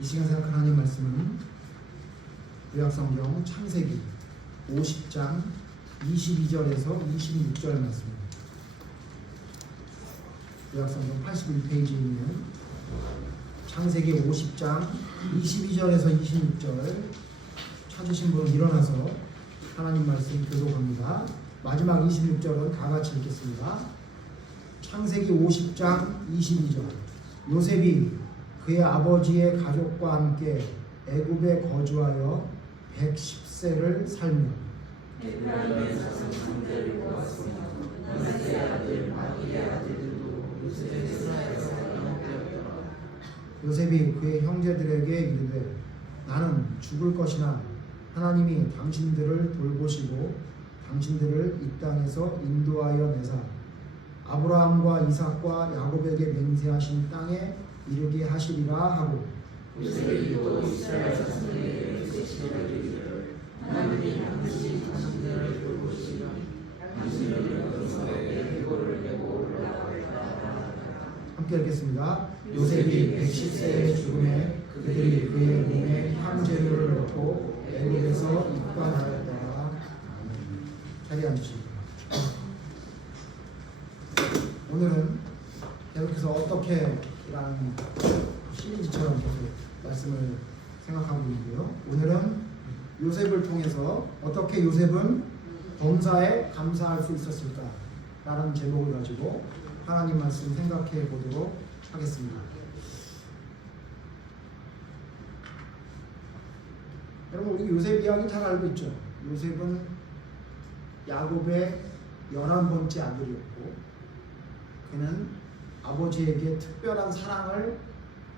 이 시간 생각할 하나님 말씀은 구약성경 창세기 50장 22절에서 26절 말씀입니다. 구약성경 81페이지에 있는 창세기 50장 22절에서 26절 찾으신 분은 일어나서 하나님 말씀 교독합니다. 마지막 26절은 다 같이 읽겠습니다. 창세기 50장 22절. 요셉이 그의 아버지의 가족과 함께 애굽에 거주하여 110세를 살며 에브라임에서 상대를 보았으며 나세 아들 마기의 아들들도 요셉의 수하에서 영업되었더라. 요셉이 그의 형제들에게 이르되 나는 죽을 것이나 하나님이 당신들을 돌보시고 당신들을 이 땅에서 인도하여 내사 아브라함과 이삭과 야곱에게 맹세하신 땅에 이르게 하시리라 하고 요셉이 또 이스라엘 자손에게 맹세시기를 이르기를 하나님이 반드시 당신들을 돌보시리니 당신들을 여기서 해고를 내고 올라가리라. 함께 읽겠습니다. 요셉이 110세의 죽음에 그들이 그의 몸에 향재료를 넣고 애굽에서 입관하였더라. 자리 앉으십니다. 오늘은 계속해서 어떻게 라는 시리즈처럼 계속 말씀을 생각하고 있는데요. 오늘은 요셉을 통해서 어떻게 요셉은 범사에 감사할 수 있었을까 라는 제목을 가지고 하나님 말씀 생각해 보도록 하겠습니다. 여러분 우리 요셉 이야기 잘 알고 있죠. 요셉은 야곱의 11번째 아들이었고 그는 아버지에게 특별한 사랑을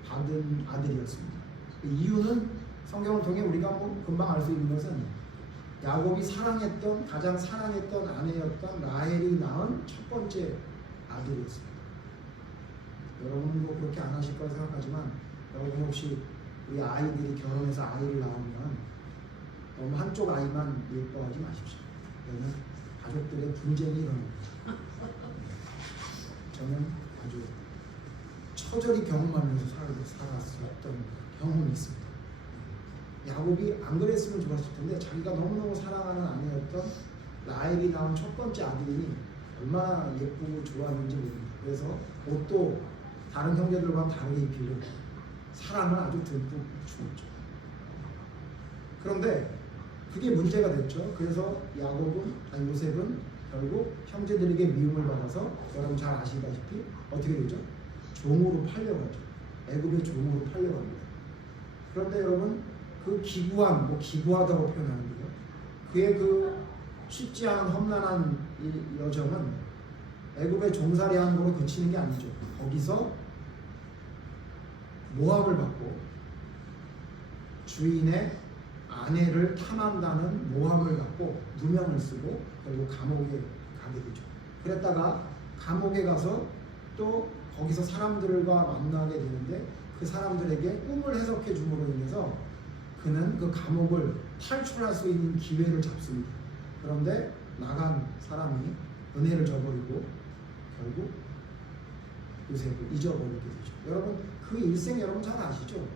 받은 아들이었습니다. 그 이유는 성경을 통해 우리가 금방 알 수 있는 것은 야곱이 가장 사랑했던 아내였던 라헬이 낳은 첫 번째 아들이었습니다. 여러분도 그렇게 안 하실 거라 생각하지만 여러분 혹시 우리 아이들이 결혼해서 아이를 낳으면 너무 한쪽 아이만 예뻐하지 마십시오. 그러면 가족들의 분쟁이 일어납니다. 저는 아주 처절히 경험하면서 살았었던 경험이 있습니다. 야곱이 안 그랬으면 좋았을 텐데 자기가 너무너무 사랑하는 아내였던 라헬이 낳은 첫 번째 아들이 얼마나 예쁘고 좋아하는지 모릅니다. 그래서 옷도 다른 형제들과 다르게 입히고 사랑을 아주 듬뿍 주었죠. 그런데 그게 문제가 됐죠. 그래서 요셉은 결국 형제들에게 미움을 받아서 여러분 잘 아시다시피 어떻게 되죠? 종으로 팔려가죠. 애굽의 종으로 팔려갑니다. 그런데 여러분 그 기구한, 기구하다고 표현하는데요. 그의 그 쉽지 않은 험난한 이 여정은 애굽의 종살이함으로 그치는 게 아니죠. 거기서 모함을 받고 주인의 아내를 탐한다는 모함을 받고 누명을 쓰고 그리고 감옥에 가게 되죠. 그랬다가 감옥에 가서 또 거기서 사람들과 만나게 되는데 그 사람들에게 꿈을 해석해 줌으로 인해서 그는 그 감옥을 탈출할 수 있는 기회를 잡습니다. 그런데 나간 사람이 은혜를 저버리고 결국 요셉을 잊어버리게 되죠. 여러분 그 일생 여러분 잘 아시죠?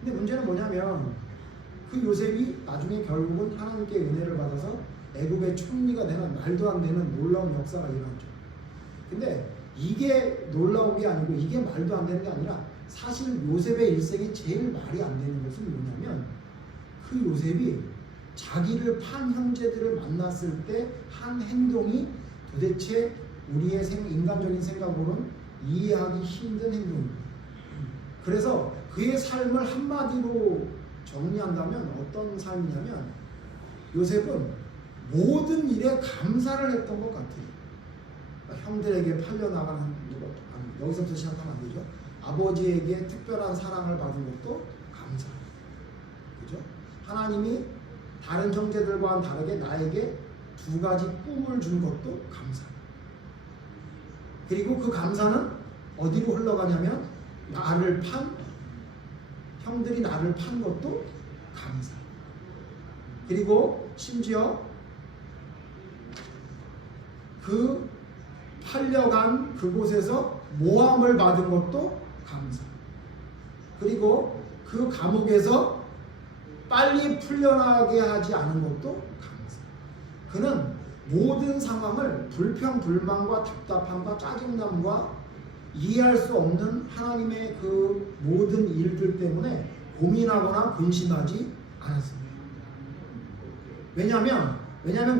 근데 문제는 뭐냐면 그 요셉이 나중에 결국은 하나님께 은혜를 받아서 애굽의 총리가 되는 말도 안 되는 놀라운 역사가 일어났죠. 근데 이게 놀라운 게 아니고 이게 말도 안 되는 게 아니라 사실 요셉의 일생에 제일 말이 안 되는 것은 뭐냐면 그 요셉이 자기를 판 형제들을 만났을 때 한 행동이 도대체 우리의 인간적인 생각으로는 이해하기 힘든 행동입니다. 그래서 그의 삶을 한마디로 정리한다면 어떤 삶이냐면 요셉은 모든 일에 감사를 했던 것 같아요. 형들에게 팔려나가는 것, 여기서부터 시작하면 안 되죠. 아버지에게 특별한 사랑을 받은 것도 감사. 그죠? 하나님이 다른 형제들과는 다르게 나에게 두 가지 꿈을 준 것도 감사. 그리고 그 감사는 어디로 흘러가냐면 나를 판 형들이 나를 판 것도 감사. 그리고 심지어 그 팔려간 그곳에서 모함을 받은 것도 감사. 그리고 그 감옥에서 빨리 풀려나게 하지 않은 것도 감사. 그는 모든 상황을 불평, 불만과 답답함과 짜증남과 이해할 수 없는 하나님의 그 모든 일들 때문에 고민하거나 근심하지 않았습니다. 왜냐하면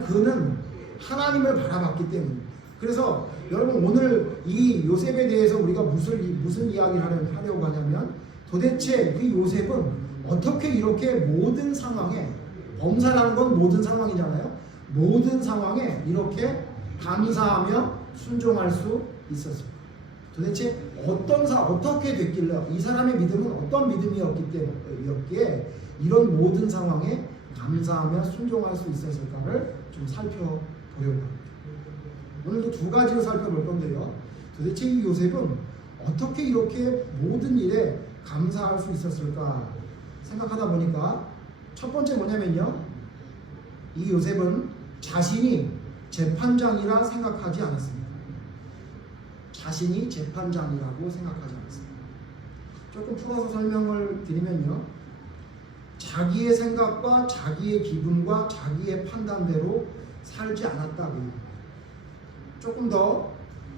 그는 하나님을 바라봤기 때문입니다. 그래서 여러분 오늘 이 요셉에 대해서 우리가 무슨 이야기를 하려고 하냐면 도대체 그 요셉은 어떻게 이렇게 모든 상황에, 범사라는 건 모든 상황이잖아요. 모든 상황에 이렇게 감사하며 순종할 수 있었습니다. 도대체 어떻게 됐길래 이 사람의 믿음은 어떤 믿음이었기에 이런 모든 상황에 감사하며 순종할 수 있었을까를 좀 살펴보려고 합니다. 오늘도 두 가지로 살펴볼 건데요. 도대체 이 요셉은 어떻게 이렇게 모든 일에 감사할 수 있었을까 생각하다 보니까 첫 번째 뭐냐면요. 이 요셉은 자신이 재판장이라 생각하지 않았습니다. 자신이 재판장이라고 생각하지 않았습니다. 조금 풀어서 설명을 드리면요. 자기의 생각과 자기의 기분과 자기의 판단대로 살지 않았다고. 조금 더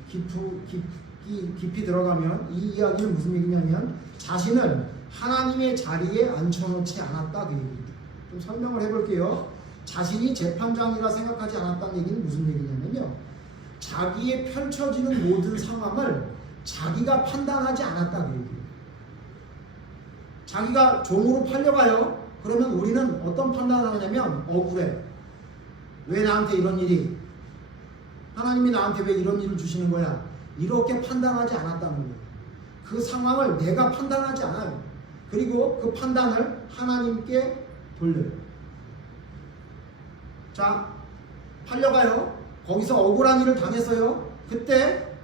깊이 들어가면 이 이야기는 무슨 얘기냐면 자신을 하나님의 자리에 앉혀놓지 않았다 그 얘기입니다. 좀 설명을 해볼게요. 자신이 재판장이라 생각하지 않았다는 얘기는 무슨 얘기냐면요. 자기의 펼쳐지는 모든 상황을 자기가 판단하지 않았다 그 얘기예요. 자기가 종으로 팔려가요. 그러면 우리는 어떤 판단을 하냐면 억울해. 왜 나한테 이런 일이? 하나님이 나한테 왜 이런 일을 주시는 거야? 이렇게 판단하지 않았다는 거예요. 그 상황을 내가 판단하지 않아요. 그리고 그 판단을 하나님께 돌려요. 자, 팔려가요. 거기서 억울한 일을 당했어요. 그때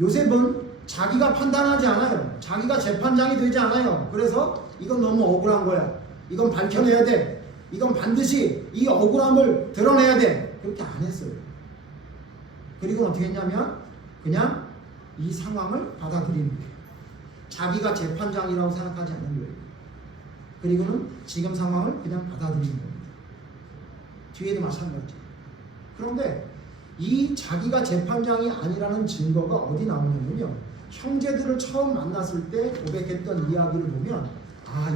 요셉은 자기가 판단하지 않아요. 자기가 재판장이 되지 않아요. 그래서 이건 너무 억울한 거야. 이건 밝혀내야 돼. 이건 반드시 이 억울함을 드러내야 돼. 그렇게 안 했어요. 그리고 어떻게 했냐면 그냥 이 상황을 받아들이는 거예요. 자기가 재판장이라고 생각하지 않는 거예요. 그리고는 지금 상황을 그냥 받아들이는 겁니다. 뒤에도 마찬가지. 그런데 이 자기가 재판장이 아니라는 증거가 어디 나오냐면요. 형제들을 처음 만났을 때 고백했던 이야기를 보면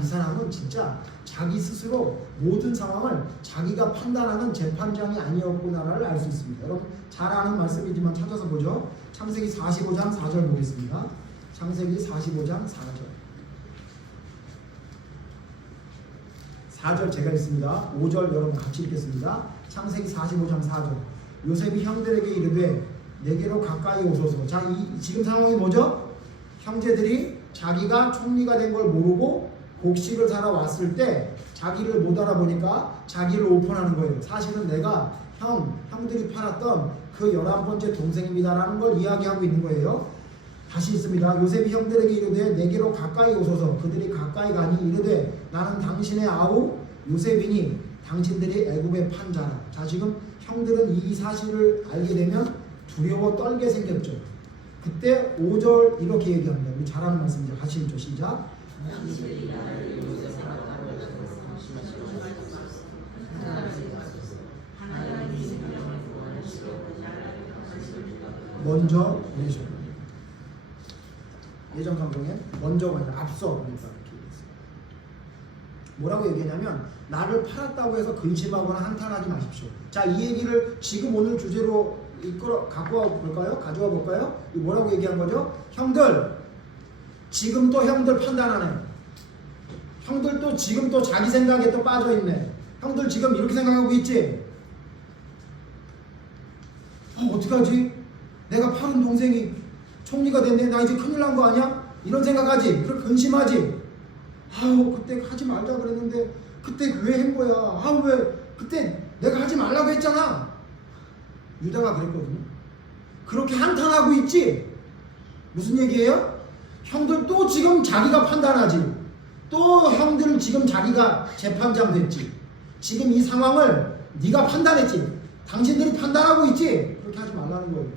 이 사람은 진짜 자기 스스로 모든 상황을 자기가 판단하는 재판장이 아니었구나를 알 수 있습니다. 여러분 잘 아는 말씀이지만 찾아서 보죠. 창세기 45장 4절 보겠습니다. 창세기 45장 4절 제가 읽습니다. 5절 여러분 같이 읽겠습니다. 창세기 45장 4절 요셉이 형들에게 이르되 내게로 가까이 오소서. 자, 지금 상황이 뭐죠? 형제들이 자기가 총리가 된 걸 모르고 곡식을 사러 왔을 때 자기를 못 알아보니까 자기를 오픈하는 거예요. 사실은 내가 형들이 팔았던 그 11번째 동생입니다라는 걸 이야기하고 있는 거예요. 다시 있습니다. 요셉이 형들에게 이르되 내게로 가까이 오소서. 그들이 가까이 가니 이르되 나는 당신의 아우 요셉이니 당신들이 애굽에 판 자라. 자, 지금 형들은 이 사실을 알게 되면 두려워 떨게 생겼죠. 그때 5절 이렇게 얘기합니다. 우리 잘 아는 말씀이죠. 같이 읽죠. 시작. 먼저 내셔. 예전 감독에 먼저가 아니라 앞서 그러니까 이렇게 얘기했어요. 뭐라고 얘기하냐면 나를 팔았다고 해서 근심하거나 한탄하지 마십시오. 자, 이 얘기를 지금 오늘 주제로 가져와 볼까요? 뭐라고 얘기한 거죠? 형들, 지금 또 형들 판단하네. 형들 또 지금 또 자기 생각에 또 빠져있네. 형들 지금 이렇게 생각하고 있지? 어떡하지? 내가 파는 동생이 총리가 됐네. 나 이제 큰일 난 거 아니야? 이런 생각하지? 그럼 근심하지? 그때 하지 말자 그랬는데 그때 왜 한 거야? 왜 그때 내가 하지 말라고 했잖아. 유다가 그랬거든요. 그렇게 한탄하고 있지? 무슨 얘기예요? 형들 또 지금 자기가 판단하지. 또 형들 지금 자기가 재판장 됐지. 지금 이 상황을 네가 판단했지. 당신들이 판단하고 있지. 그렇게 하지 말라는 거예요.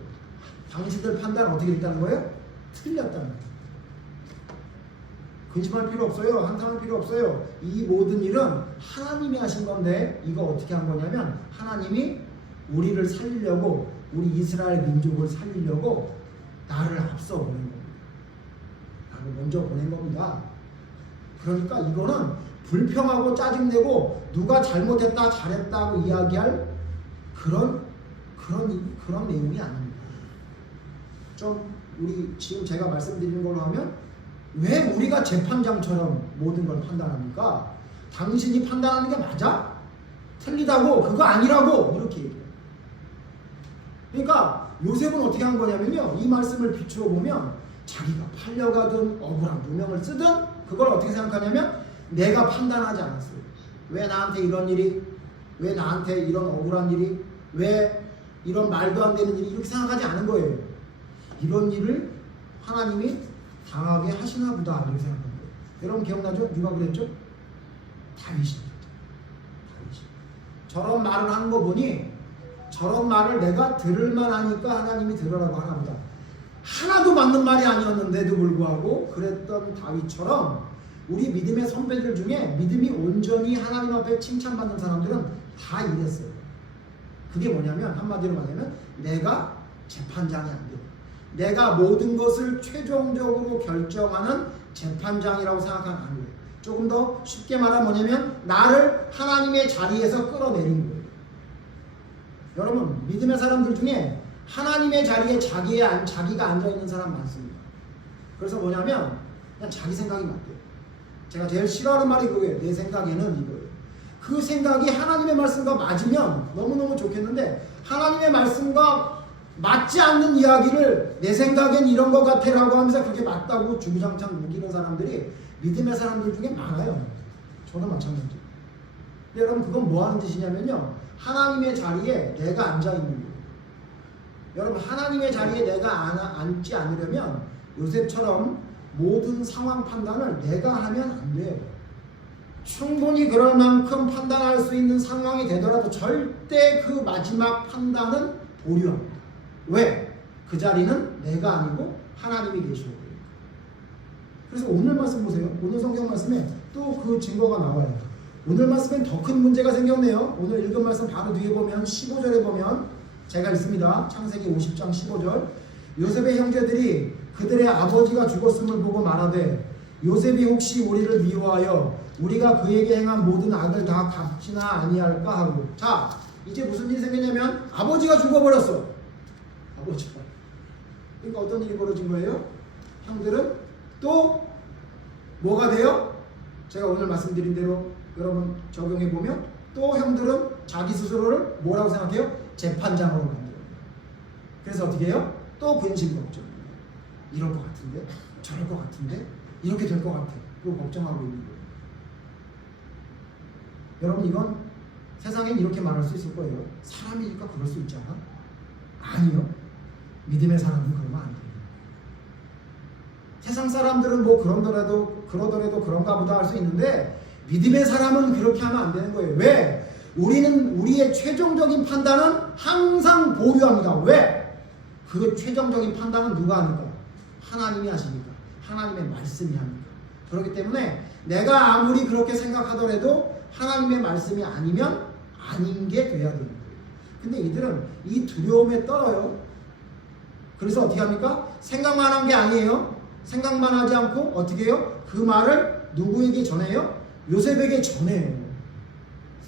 당신들 판단 어떻게 됐다는 거예요? 틀렸다는 거예요. 근심할 필요 없어요. 한탄할 필요 없어요. 이 모든 일은 하나님이 하신 건데 이거 어떻게 한 거냐면 하나님이 우리를 살리려고 우리 이스라엘 민족을 살리려고 나를 앞서 보낸 겁니다. 나를 먼저 보낸 겁니다. 그러니까 이거는 불평하고 짜증내고 누가 잘못했다 잘했다고 이야기할 그런 내용이 아닙니다. 좀 우리 지금 제가 말씀드리는 걸로 하면 왜 우리가 재판장처럼 모든 걸 판단합니까? 당신이 판단하는 게 맞아? 틀리다고 그거 아니라고 이렇게 얘기해요. 그러니까 요셉은 어떻게 한 거냐면요. 이 말씀을 비추어 보면 자기가 팔려가든 억울한 누명을 쓰든 그걸 어떻게 생각하냐면 내가 판단하지 않았어요. 왜 나한테 이런 일이, 왜 나한테 이런 억울한 일이, 왜 이런 말도 안 되는 일이 이렇게 생각하지 않은 거예요. 이런 일을 하나님이 당하게 하시나 보다 이렇게 생각한 거예요. 여러분 기억나죠? 누가 그랬죠? 다윗이. 저런 말을 한 거 보니 저런 말을 내가 들을만 하니까 하나님이 들으라고 하나 보다. 하나도 맞는 말이 아니었는데도 불구하고 그랬던 다윗처럼 우리 믿음의 선배들 중에 믿음이 온전히 하나님 앞에 칭찬받는 사람들은 다 이랬어요. 그게 뭐냐면 한마디로 말하면 내가 재판장이 안 돼. 내가 모든 것을 최종적으로 결정하는 재판장이라고 생각하는 거예요. 조금 더 쉽게 말하면 뭐냐면 나를 하나님의 자리에서 끌어내린 거예요. 여러분 믿음의 사람들 중에 하나님의 자리에 자기가 앉아있는 사람 많습니다. 그래서 뭐냐면 그냥 자기 생각이 맞대요. 제가 제일 싫어하는 말이 그거예요. 내 생각에는 이거예요. 그 생각이 하나님의 말씀과 맞으면 너무너무 좋겠는데 하나님의 말씀과 맞지 않는 이야기를 내 생각엔 이런 것 같아 라고 하면서 그게 맞다고 주구장창 우기는 사람들이 믿음의 사람들 중에 많아요. 저는 마찬가지예요. 근데 여러분 그건 뭐 하는 짓이냐면요. 하나님의 자리에 내가 앉아있는 거예요. 여러분 하나님의 자리에 내가 앉지 않으려면 요셉처럼 모든 상황 판단을 내가 하면 안 돼요. 충분히 그럴 만큼 판단할 수 있는 상황이 되더라도 절대 그 마지막 판단은 보류합니다. 왜? 그 자리는 내가 아니고 하나님이 계시는 거예요. 그래서 오늘 말씀 보세요. 오늘 성경 말씀에 또 그 증거가 나와요. 오늘 말씀엔 더 큰 문제가 생겼네요. 오늘 읽은 말씀 바로 뒤에 보면 15절에 보면 제가 있습니다. 창세기 50장 15절. 요셉의 형제들이 그들의 아버지가 죽었음을 보고 말하되 요셉이 혹시 우리를 미워하여 우리가 그에게 행한 모든 악을 다 갚지나 아니할까 하고. 자 이제 무슨 일이 생겼냐면 아버지가 죽어버렸어. 아버지가. 그러니까 어떤 일이 벌어진 거예요? 형들은 또 뭐가 돼요? 제가 오늘 말씀드린 대로 여러분 적용해 보면 또 형들은 자기 스스로를 뭐라고 생각해요? 재판장으로 만들어요. 그래서 어떻게 해요? 또 근심 걱정. 이럴 것 같은데? 저럴 것 같은데? 이렇게 될 것 같아. 그거 걱정하고 있는 거예요. 여러분 이건 세상엔 이렇게 말할 수 있을 거예요. 사람이니까 그럴 수 있지 않아? 아니요. 믿음의 사람은 그러면 안 돼요. 세상 사람들은 뭐 그러더라도 그런가 보다 할 수 있는데 믿음의 사람은 그렇게 하면 안 되는 거예요. 왜? 우리는 우리의 최종적인 판단은 항상 보류합니다. 왜? 그 최종적인 판단은 누가 하니까? 하나님이 하시니까. 하나님의 말씀이 하니까. 그렇기 때문에 내가 아무리 그렇게 생각하더라도 하나님의 말씀이 아니면 아닌 게 돼야 되는 거예요. 근데 이들은 이 두려움에 떨어요. 그래서 어떻게 합니까? 생각만 한 게 아니에요. 생각만 하지 않고 어떻게 해요? 그 말을 누구에게 전해요? 요셉에게 전해요.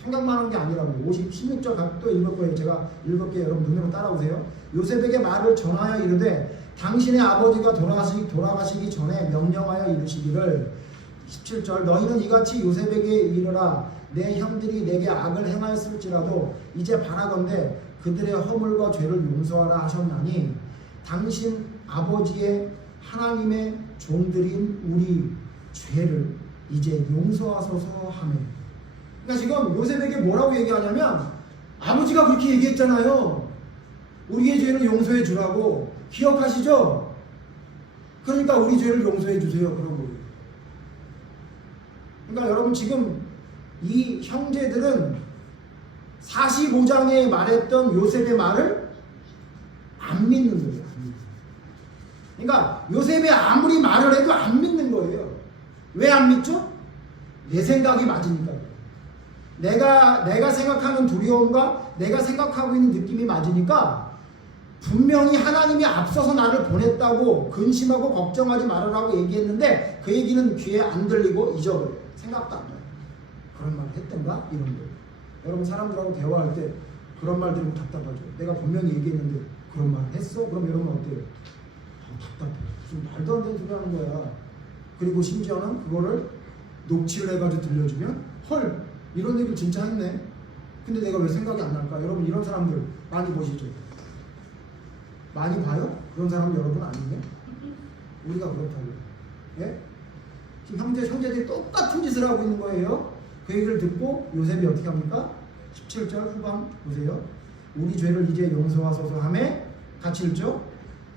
생각만 한 게 아니라고. 16절 또 읽을 거예요. 제가 읽을게요. 여러분 눈으로 따라오세요. 요셉에게 말을 전하여 이르되 당신의 아버지가 돌아가시기 전에 명령하여 이르시기를 17절 너희는 이같이 요셉에게 이르라 내 형들이 내게 악을 행하였을지라도 이제 바라건대 그들의 허물과 죄를 용서하라 하셨나니 당신 아버지의 하나님의 종들인 우리 죄를 이제 용서하소서 하며. 그러니까 지금 요셉에게 뭐라고 얘기하냐면 아버지가 그렇게 얘기했잖아요. 우리의 죄를 용서해 주라고. 기억하시죠? 그러니까 우리 죄를 용서해 주세요. 그런 거예요. 그러니까 여러분 지금 이 형제들은 45장에 말했던 요셉의 말을 안 믿는 거예요. 그러니까 요셉이 아무리 말을 해도 안 믿는 거예요. 왜? 안 믿죠? 내 생각이 맞으니까요. 내가 생각하는 두려움과 내가 생각하고 있는 느낌이 맞으니까 분명히 하나님이 앞서서 나를 보냈다고 근심하고 걱정하지 말으라고 얘기했는데 그 얘기는 귀에 안 들리고 잊어버려요. 생각도 안 나요. 그런 말을 했던가? 이런 거. 여러분 사람들하고 대화할 때 그런 말 들으면 답답하죠. 내가 분명히 얘기했는데 그런 말 했어? 그럼 여러분 어때요? 답답해. 무슨 말도 안 되는 소리 하는 거야. 그리고 심지어는 그거를 녹취를 해가지고 들려주면 헐 이런 얘기를 진짜 했네. 근데 내가 왜 생각이 안 날까? 여러분 이런 사람들 많이 보시죠? 많이 봐요? 그런 사람 여러분 아니에요? 우리가 그렇다고요. 예? 지금 형제들이 똑같은 짓을 하고 있는 거예요. 그 얘기를 듣고 요셉이 어떻게 합니까? 17절 후반 보세요. 우리 죄를 이제 용서하소서 하매 같이 읽죠?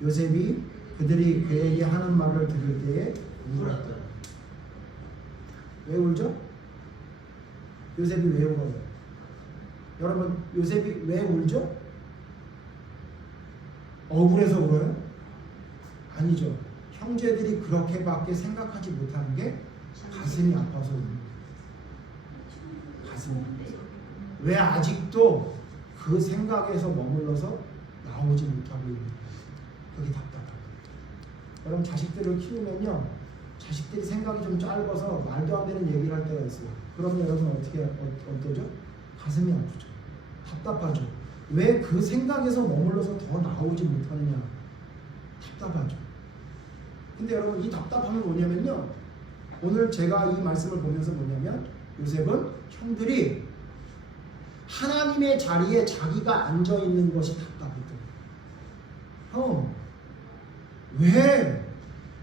요셉이 그들이 그에게 하는 말을 들을 때에 울었다. 왜 울죠? 요셉이 왜 울어요? 여러분 요셉이 왜 울죠? 억울해서 울어요? 아니죠. 형제들이 그렇게밖에 생각하지 못하는 게 가슴이 아파서 울어요. 가슴이 아파서. 왜 아직도 그 생각에서 머물러서 나오지 못하고 있는 거예요. 그게 답답하다. 여러분 자식들을 키우면요, 자식들이 생각이 좀 짧아서 말도 안 되는 얘기를 할 때가 있어요. 그러면 여러분 어떠죠? 가슴이 아프죠. 답답하죠. 왜 그 생각에서 머물러서 더 나오지 못하느냐? 답답하죠. 근데 여러분 이 답답함은 뭐냐면요, 오늘 제가 이 말씀을 보면서 뭐냐면 요셉은 형들이 하나님의 자리에 자기가 앉아있는 것이 답답했던 거예요.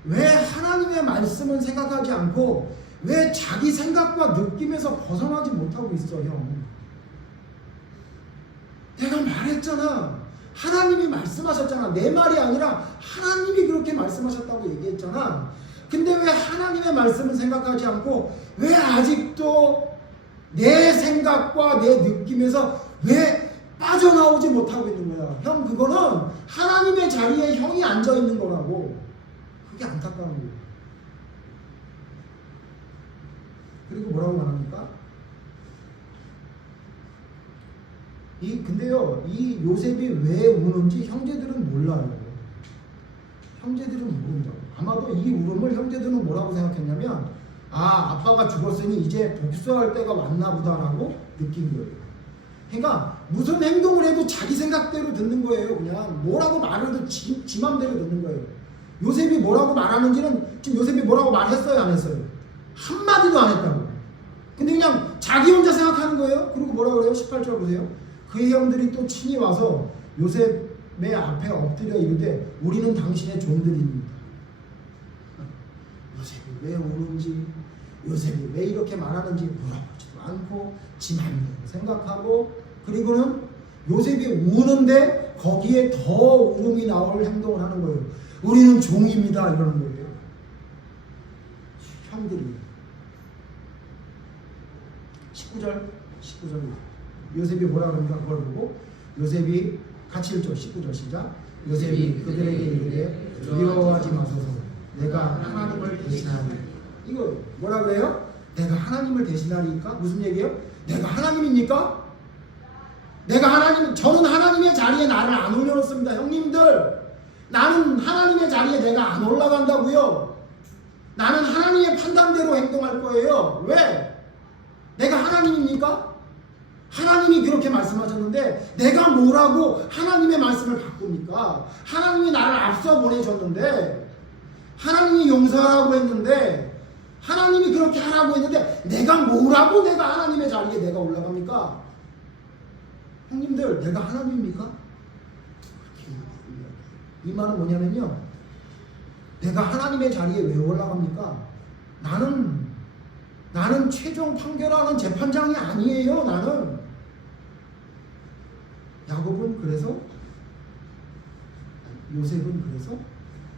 왜 하나님의 말씀은 생각하지 않고 왜 자기 생각과 느낌에서 벗어나지 못하고 있어, 형? 내가 말했잖아. 하나님이 말씀하셨잖아. 내 말이 아니라 하나님이 그렇게 말씀하셨다고 얘기했잖아. 근데 왜 하나님의 말씀을 생각하지 않고 왜 아직도 내 생각과 내 느낌에서 왜 빠져나오지 못하고 있는 거야? 형, 그거는 하나님의 자리에 형이 앉아 있는 거라고. 그게 안타까운 거예요. 그리고 뭐라고 말합니까? 근데요, 이 요셉이 왜 우는지 형제들은 몰라요. 형제들은 모른다고. 아마도 이 울음을 형제들은 뭐라고 생각했냐면, 아빠가 죽었으니 이제 복수할 때가 왔나 보다라고 느낀 거예요. 그러니까 무슨 행동을 해도 자기 생각대로 듣는 거예요. 그냥 뭐라고 말을 해도 지 맘대로 듣는 거예요. 요셉이 뭐라고 말하는지는 지금 요셉이 뭐라고 말했어요, 안 했어요? 한마디도 안 했다고. 근데 그냥 자기 혼자 생각하는 거예요. 그리고 뭐라고 그래요? 18절 보세요. 그 형들이 또 친히 와서 요셉의 앞에 엎드려 이르되 우리는 당신의 종들입니다. 요셉이 왜 우는지, 요셉이 왜 이렇게 말하는지 물어보지도 않고 지 맘대로 생각하고, 그리고는 요셉이 우는데 거기에 더 울음이 나올 행동을 하는 거예요. 우리는 종입니다 이러는 거예요. 형들이. 19절 요셉이 뭐라 그러니까 그걸 보고 요셉이 같이 읽죠. 19절 시작. 요셉이 그들에게 이르되 두려워하지 마소서 내가 하나님을 대신하리. 이거 뭐라 그래요? 내가 하나님을 대신하리니까? 무슨 얘기예요? 내가 하나님입니까? 저는 하나님의 자리에 나를 안 올려놓습니다. 형님들, 나는 하나님의 자리에 내가 안 올라간다고요. 나는 하나님의 판단대로 행동할 거예요. 왜? 내가 하나님입니까? 하나님이 그렇게 말씀하셨는데 내가 뭐라고 하나님의 말씀을 바꿉니까? 하나님이 나를 앞서 보내셨는데, 하나님이 용서하라고 했는데, 하나님이 그렇게 하라고 했는데 내가 뭐라고 내가 하나님의 자리에 내가 올라갑니까? 형님들, 내가 하나님입니까? 이 말은 뭐냐면요, 내가 하나님의 자리에 왜 올라갑니까? 나는 최종 판결하는 재판장이 아니에요. 나는. 야곱은 그래서, 요셉은 그래서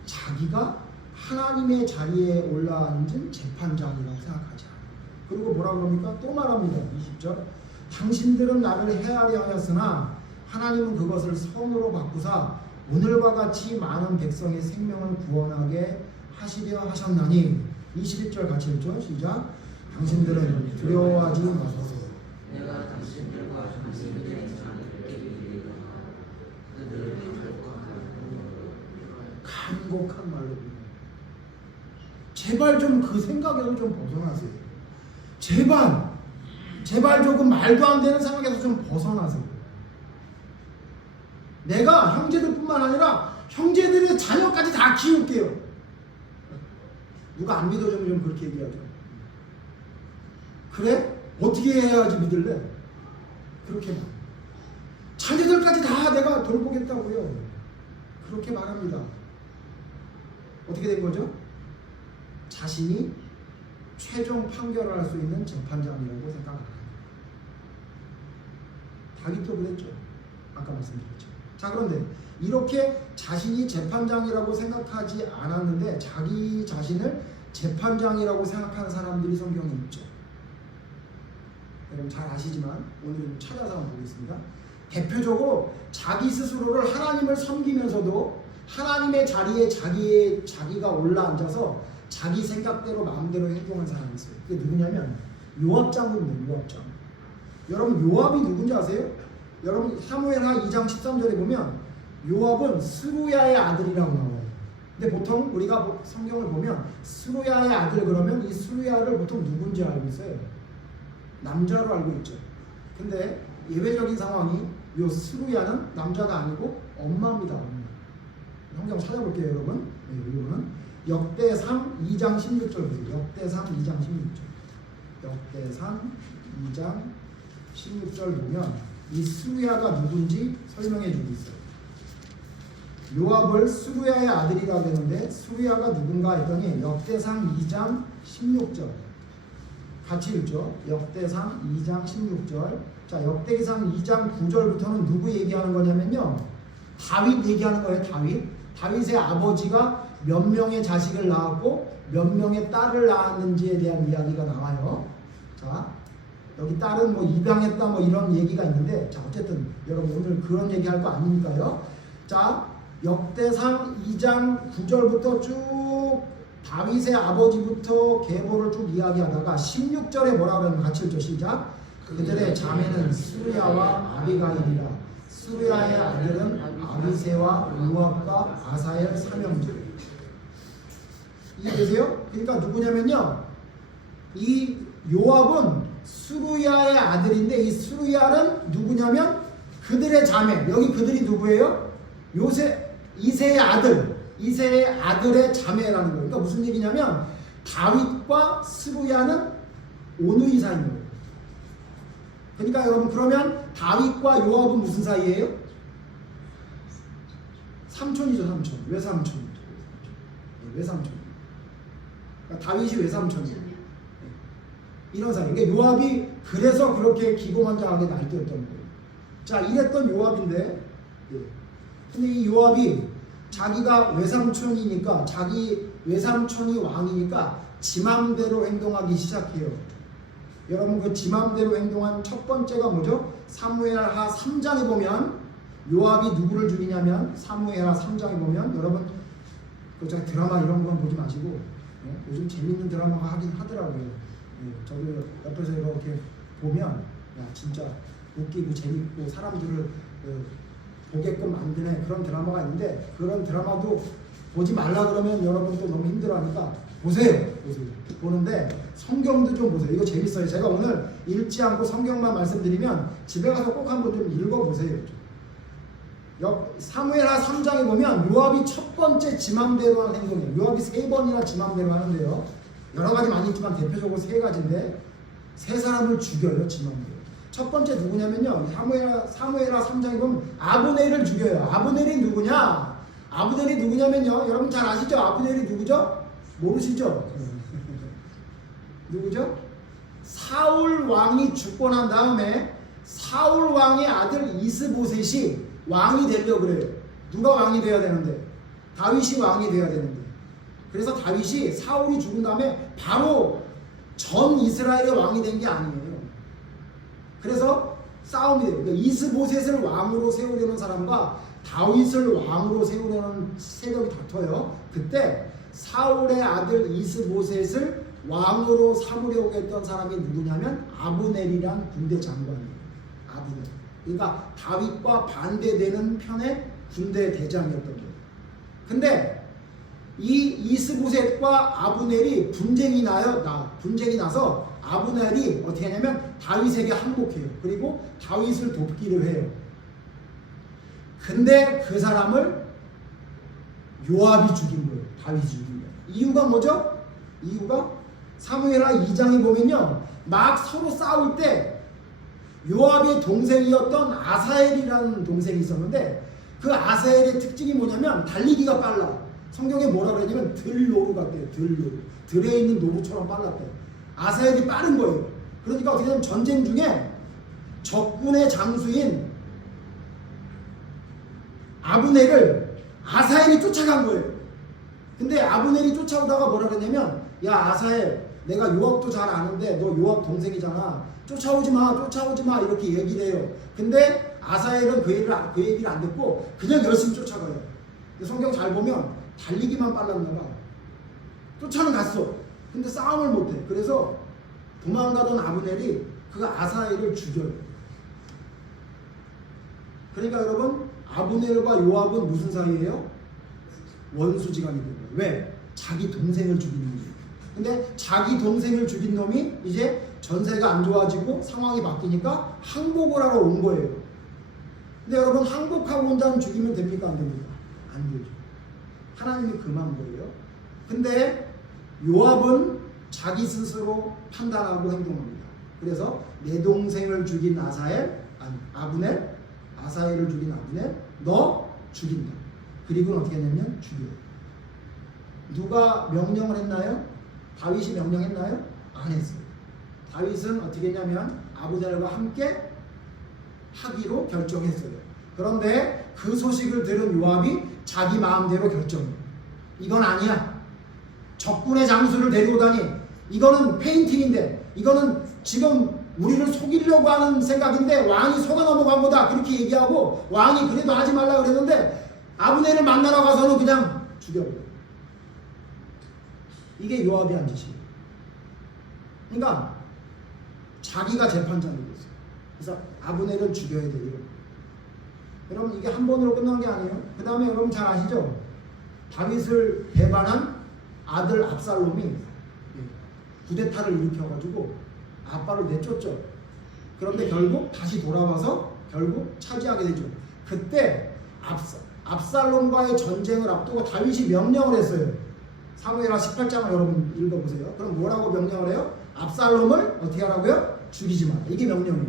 자기가 하나님의 자리에 올라앉은 재판장이라고 생각하지 않아요. 그리고 뭐라고 합니까? 또 말합니다. 20절. 당신들은 나를 해하려 하였으나 하나님은 그것을 선으로 바꾸사 오늘과 같이 많은 백성의 생명을 구원하게 하시려 하셨나니. 21절 같이 읽죠. 시작. 당신들은 두려워하지 마소서. 내가 당신들과 당신들의 자녀들에게 이르리라. 그들을 간곡한 말로 제발 좀 그 생각에서 좀 벗어나세요. 제발 조금 말도 안 되는 생각에서 좀 벗어나세요. 내가 형제들뿐만 아니라 형제들의 자녀까지 다 키울게요. 누가 안 믿어주면 좀 그렇게 얘기하죠. 그래? 어떻게 해야지 믿을래? 그렇게 말. 자녀들까지 다 내가 돌보겠다고요. 그렇게 말합니다. 어떻게 된 거죠? 자신이 최종 판결을 할 수 있는 재판장이라고 생각합니다. 다윗도 그랬죠. 아까 말씀드렸죠. 자, 그런데 이렇게 자신이 재판장이라고 생각하지 않았는데 자기 자신을 재판장이라고 생각하는 사람들이 성경에 있죠. 여러분 잘 아시지만 오늘은 찾아서 한번 보겠습니다. 대표적으로 자기 스스로를 하나님을 섬기면서도 하나님의 자리에 자기가 올라앉아서 자기 생각대로 마음대로 행동한 사람이 있어요. 그게 누구냐면 요압 장군입니다. 요압 장군. 여러분 요압이 누군지 아세요? 여러분 사무엘하 2장 13절에 보면 요압은 스루야의 아들이라고 나와요. 근데 보통 우리가 성경을 보면 스루야의 아들 그러면 이 스루야를 보통 누군지 알고 있어요. 남자로 알고 있죠. 근데 예외적인 상황이 요 스루야는 남자가 아니고 엄마입니다. 엄마. 성경 찾아볼게요, 여러분. 네, 이거는 역대상 2장 16절 보세요. 역대상 2장 16절. 역대상 2장 16절 보면 이 스루야가 누군지 설명해 주고 있어요. 요압을 스루야의 아들이라고 했는데 스루야가 누군가 했더니 역대상 2장 16절 같이 읽죠. 역대상 2장 16절. 자, 역대기상 2장 9절부터는 누구 얘기하는 거냐면요, 다윗 얘기하는 거예요. 다윗의 아버지가 몇 명의 자식을 낳았고 몇 명의 딸을 낳았는지에 대한 이야기가 나와요. 자, 여기 딸은 뭐 입양했다 뭐 이런 얘기가 있는데, 자, 어쨌든 여러분 오늘 그런 얘기할 거 아니니까요. 자, 역대상 2장 9절부터 쭉 다윗의 아버지부터 계보를 쭉 이야기하다가 16절에 뭐라 그러면 같이 읽죠. 시작. 그들의 자매는 스루야와 아비가일이라. 스루야의 아들은 아비새와 요압과 아사엘 삼형제. 이해되세요? 그러니까 누구냐면요, 이 요압은 스루야의 아들인데 이 스루야는 누구냐면 그들의 자매. 여기 그들이 누구예요? 이새의 아들의 자매라는 거예요. 그러니까 무슨 얘기냐면 다윗과 스루야는 오누이 사이인 거예요. 그러니까 여러분 그러면 다윗과 요압은 무슨 사이예요? 삼촌이죠. 삼촌. 외삼촌. 외삼촌. 그러니까 다윗이 외삼촌이에요. 이런 사이. 그러니까 요압이 그래서 그렇게 기고만장하게 날뛰었던 거예요. 자, 이랬던 요압인데, 근데 이 요압이 자기가 외삼촌이니까, 자기 외삼촌이 왕이니까 지 맘대로 행동하기 시작해요. 여러분 그 지 맘대로 행동한 첫 번째가 뭐죠? 사무엘하 3장에 보면 요압이 누구를 죽이냐면, 사무엘하 3장에 보면 여러분 그 드라마 이런 건 보지 마시고, 요즘 재밌는 드라마가 하긴 하더라고요. 저도 옆에서 이렇게 보면 야, 진짜 웃기고 재밌고 사람들을 보게끔 만드는 그런 드라마가 있는데, 그런 드라마도 보지 말라 그러면 여러분도 너무 힘들어하니까 보세요. 보는데 성경도 좀 보세요. 이거 재밌어요. 제가 오늘 읽지 않고 성경만 말씀드리면 집에 가서 꼭 한번 좀 읽어보세요. 사무엘하 3장에 보면 요압이 첫 번째 지 맘대로 하는 행동이에요. 요압이 3번이나 지 맘대로 하는데요, 여러 가지 많이 있지만 대표적으로 3가지인데 3사람을 죽여요. 지 맘대로. 첫 번째 누구냐면요, 사무엘하 3장에 보면 아브넬을 죽여요. 아브넬이 누구냐? 아브넬이 누구냐면요, 여러분 잘 아시죠? 아브넬이 누구죠? 모르시죠? 누구죠? 사울 왕이 죽고 난 다음에 사울 왕의 아들 이스보셋이 왕이 되려고 그래요. 누가 왕이 돼야 되는데? 다윗이 왕이 돼야 되는데. 그래서 다윗이 사울이 죽은 다음에 바로 전 이스라엘의 왕이 된 게 아니에요. 그래서 싸움이 돼요. 그러니까 이스보셋을 왕으로 세우려는 사람과 다윗을 왕으로 세우려는 세력이 다퉈요. 그때 사울의 아들 이스보셋을 왕으로 삼으려고 했던 사람이 누구냐면 아브넬이란 군대 장관이에요. 아브넬. 그러니까 다윗과 반대되는 편의 군대 대장이었던 거예요. 근데 이 이스보셋과 아브넬이 분쟁이 나서 아브넬이 어떻게 하냐면 다윗에게 항복해요. 그리고 다윗을 돕기로 해요. 근데 그 사람을 요압이 죽인 거예요. 다윗이 죽인 거예요. 이유가 뭐죠? 이유가 사무엘하 2장에 보면요, 막 서로 싸울 때 요압의 동생이었던 아사엘이라는 동생이 있었는데, 그 아사엘의 특징이 뭐냐면 달리기가 빨라. 성경에 뭐라 그러냐면 들노루 같대요. 들노루. 들에 있는 노루처럼 빨랐대요. 아사엘이 빠른 거예요. 그러니까 어떻게 되면 전쟁 중에 적군의 장수인 아브넬을 아사엘이 쫓아간 거예요. 근데 아브넬이 쫓아오다가 뭐라 그랬냐면, 야 아사엘, 내가 요압도 잘 아는데 너 요압 동생이잖아. 쫓아오지 마 이렇게 얘기를 해요. 근데 아사엘은 그 얘기를 안 듣고 그냥 열심히 쫓아가요. 근데 성경 잘 보면 달리기만 빨랐나 봐. 쫓아는 갔어. 근데 싸움을 못해. 그래서 도망가던 아브넬이 그 아사엘을 죽여요. 그러니까 여러분, 아브넬과 요압은 무슨 사이예요? 원수지간이 된 거예요. 왜? 자기 동생을 죽이는 거예요. 근데 자기 동생을 죽인 놈이 이제 전세가 안 좋아지고 상황이 바뀌니까 항복을 하러 온 거예요. 근데 여러분, 항복하고 온 자는 죽이면 됩니까? 안 됩니까? 안 되죠. 하나님이 금한 거예요. 근데 요압은 자기 스스로 판단하고 행동합니다. 그래서 내 동생을 죽인 아브넬, 아사엘을 죽인 아브넬, 너 죽인다. 그리고는 어떻게 했냐면 죽여요. 누가 명령을 했나요? 다윗이 명령했나요? 안 했어요. 다윗은 어떻게 했냐면 아브넬과 함께 하기로 결정했어요. 그런데 그 소식을 들은 요압이 자기 마음대로 결정해요. 이건 아니야. 적군의 장수를 데리고 다니. 이거는 페인팅인데, 이거는 지금 우리를 속이려고 하는 생각인데 왕이 속아 넘어간 거다. 그렇게 얘기하고 왕이 그래도 하지 말라 그랬는데 아브넬을 만나러 가서는 그냥 죽여버려요. 이게 요압이 한 짓이에요. 그러니까 자기가 재판장이 됐어요. 그래서 아브넬을 죽여야 돼요. 여러분, 이게 한 번으로 끝난 게 아니에요. 그 다음에 여러분 잘 아시죠? 다윗을 배반한 아들 압살롬이 쿠데타를 일으켜가지고 아빠를 내쫓죠. 그런데 결국 다시 돌아와서 결국 차지하게 되죠. 그때 압살롬과의 전쟁을 앞두고 다윗이 명령을 했어요. 사무엘하 18장을 여러분 읽어보세요. 그럼 뭐라고 명령을 해요? 압살롬을 어떻게 하라고요? 죽이지 마라. 이게 명령이에요.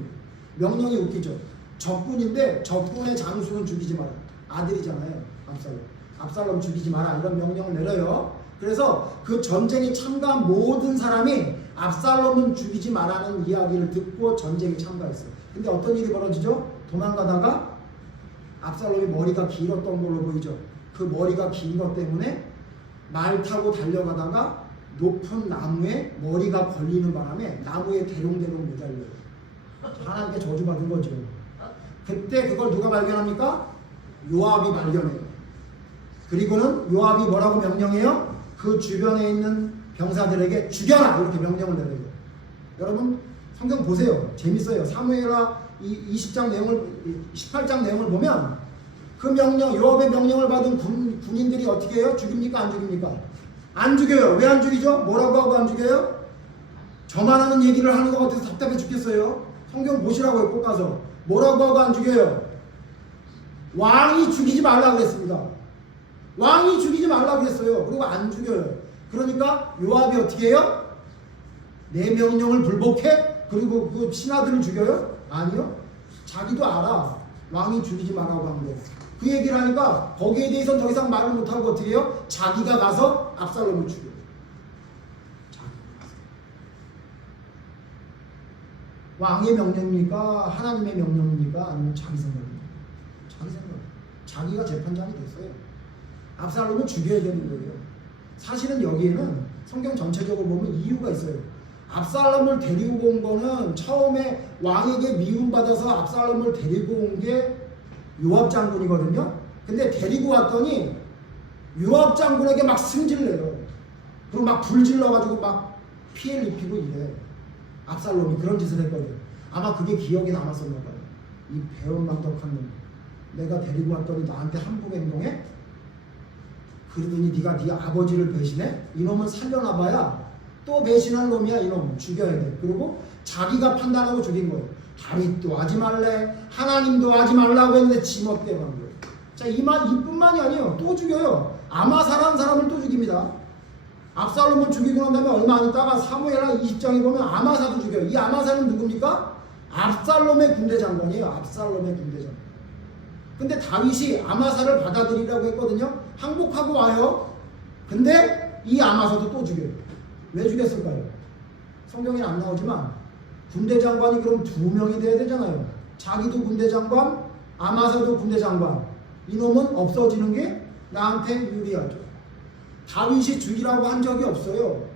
명령이 웃기죠. 적군인데 적군의 장수는 죽이지 마라. 아들이잖아요. 압살롬 죽이지 마라. 이런 명령을 내려요. 그래서 그 전쟁에 참가한 모든 사람이 압살롬은 죽이지 마라는 이야기를 듣고 전쟁에 참가했어요. 근데 어떤 일이 벌어지죠? 도망가다가 압살롬이 머리가 길었던 걸로 보이죠. 그 머리가 긴 것 때문에 말 타고 달려가다가 높은 나무에 머리가 걸리는 바람에 나무에 대롱대롱 매달려요. 하나님께 저주받은 거죠. 그때 그걸 누가 발견합니까? 요압이 발견해요. 그리고는 요압이 뭐라고 명령해요? 그 주변에 있는 병사들에게 죽여라! 이렇게 명령을 내려요. 여러분, 성경 보세요. 재밌어요. 사무엘하 20장 내용을, 18장 내용을 보면 그 명령, 요압의 명령을 받은 군인들이 어떻게 해요? 죽입니까? 안 죽입니까? 안 죽여요. 왜 안 죽이죠? 뭐라고 하고 안 죽여요? 저만 하는 얘기를 하는 것 같아서 답답해 죽겠어요. 성경 보시라고요. 꼭 가서. 뭐라고 하고 안 죽여요? 왕이 죽이지 말라 그랬습니다. 왕이 죽이지 말라 그랬어요. 그리고 안 죽여요. 그러니까 요압이 어떻게 해요? 내 명령을 불복해? 그리고 그 신하들을 죽여요? 아니요. 자기도 알아. 왕이 죽이지 말라고 한 거. 그 얘기를 하니까 거기에 대해서는 더 이상 말을 못하고 어떻게 해요? 자기가 가서 압살롬을 죽여요. 왕의 명령입니까? 하나님의 명령입니까? 아니면 자기 생각입니까? 자기 생각. 자기가 재판장이 됐어요. 압살롬을 죽여야 되는 거예요. 사실은 여기에는 성경 전체적으로 보면 이유가 있어요. 압살롬을 데리고 온 거는 처음에 왕에게 미움받아서 압살롬을 데리고 온 게 요압 장군이거든요. 근데 데리고 왔더니 요압 장군에게 막 승질내요. 그리고 막 불질러가지고 막 피해를 입히고 이래. 압살롬이 그런 짓을 했거든. 아마 그게 기억이 남았었나 봐요. 이 배은망덕한 놈, 내가 데리고 왔더니 나한테 함부로 행동해? 그러더니 네가 네 아버지를 배신해? 이놈은 살려놔봐야 또 배신할 놈이야. 이놈 죽여야 돼. 그리고 자기가 판단하고 죽인 거예요. 다윗도 하지 말래, 하나님도 하지 말라고 했는데 지멋대로 한 거예요. 자, 이뿐만이 아니에요. 또 죽여요. 아마사라는 사람을 또 죽입니다. 압살롬을 죽이고 난 다음에 얼마 안 있다가 사무엘하 20장에 보면 아마사도 죽여요. 이 아마사는 누굽니까? 압살롬의 군대 장관이에요. 압살롬의 군대 장관. 근데 다윗이 아마사를 받아들이라고 했거든요. 항복하고 와요. 근데 이 아마사도 또 죽여요. 왜 죽였을까요? 성경에 안 나오지만 군대 장관이 그럼 2명이 돼야 되잖아요. 자기도 군대 장관, 아마사도 군대 장관. 이놈은 없어지는 게 나한테 유리하죠. 다윗이 죽이라고 한 적이 없어요.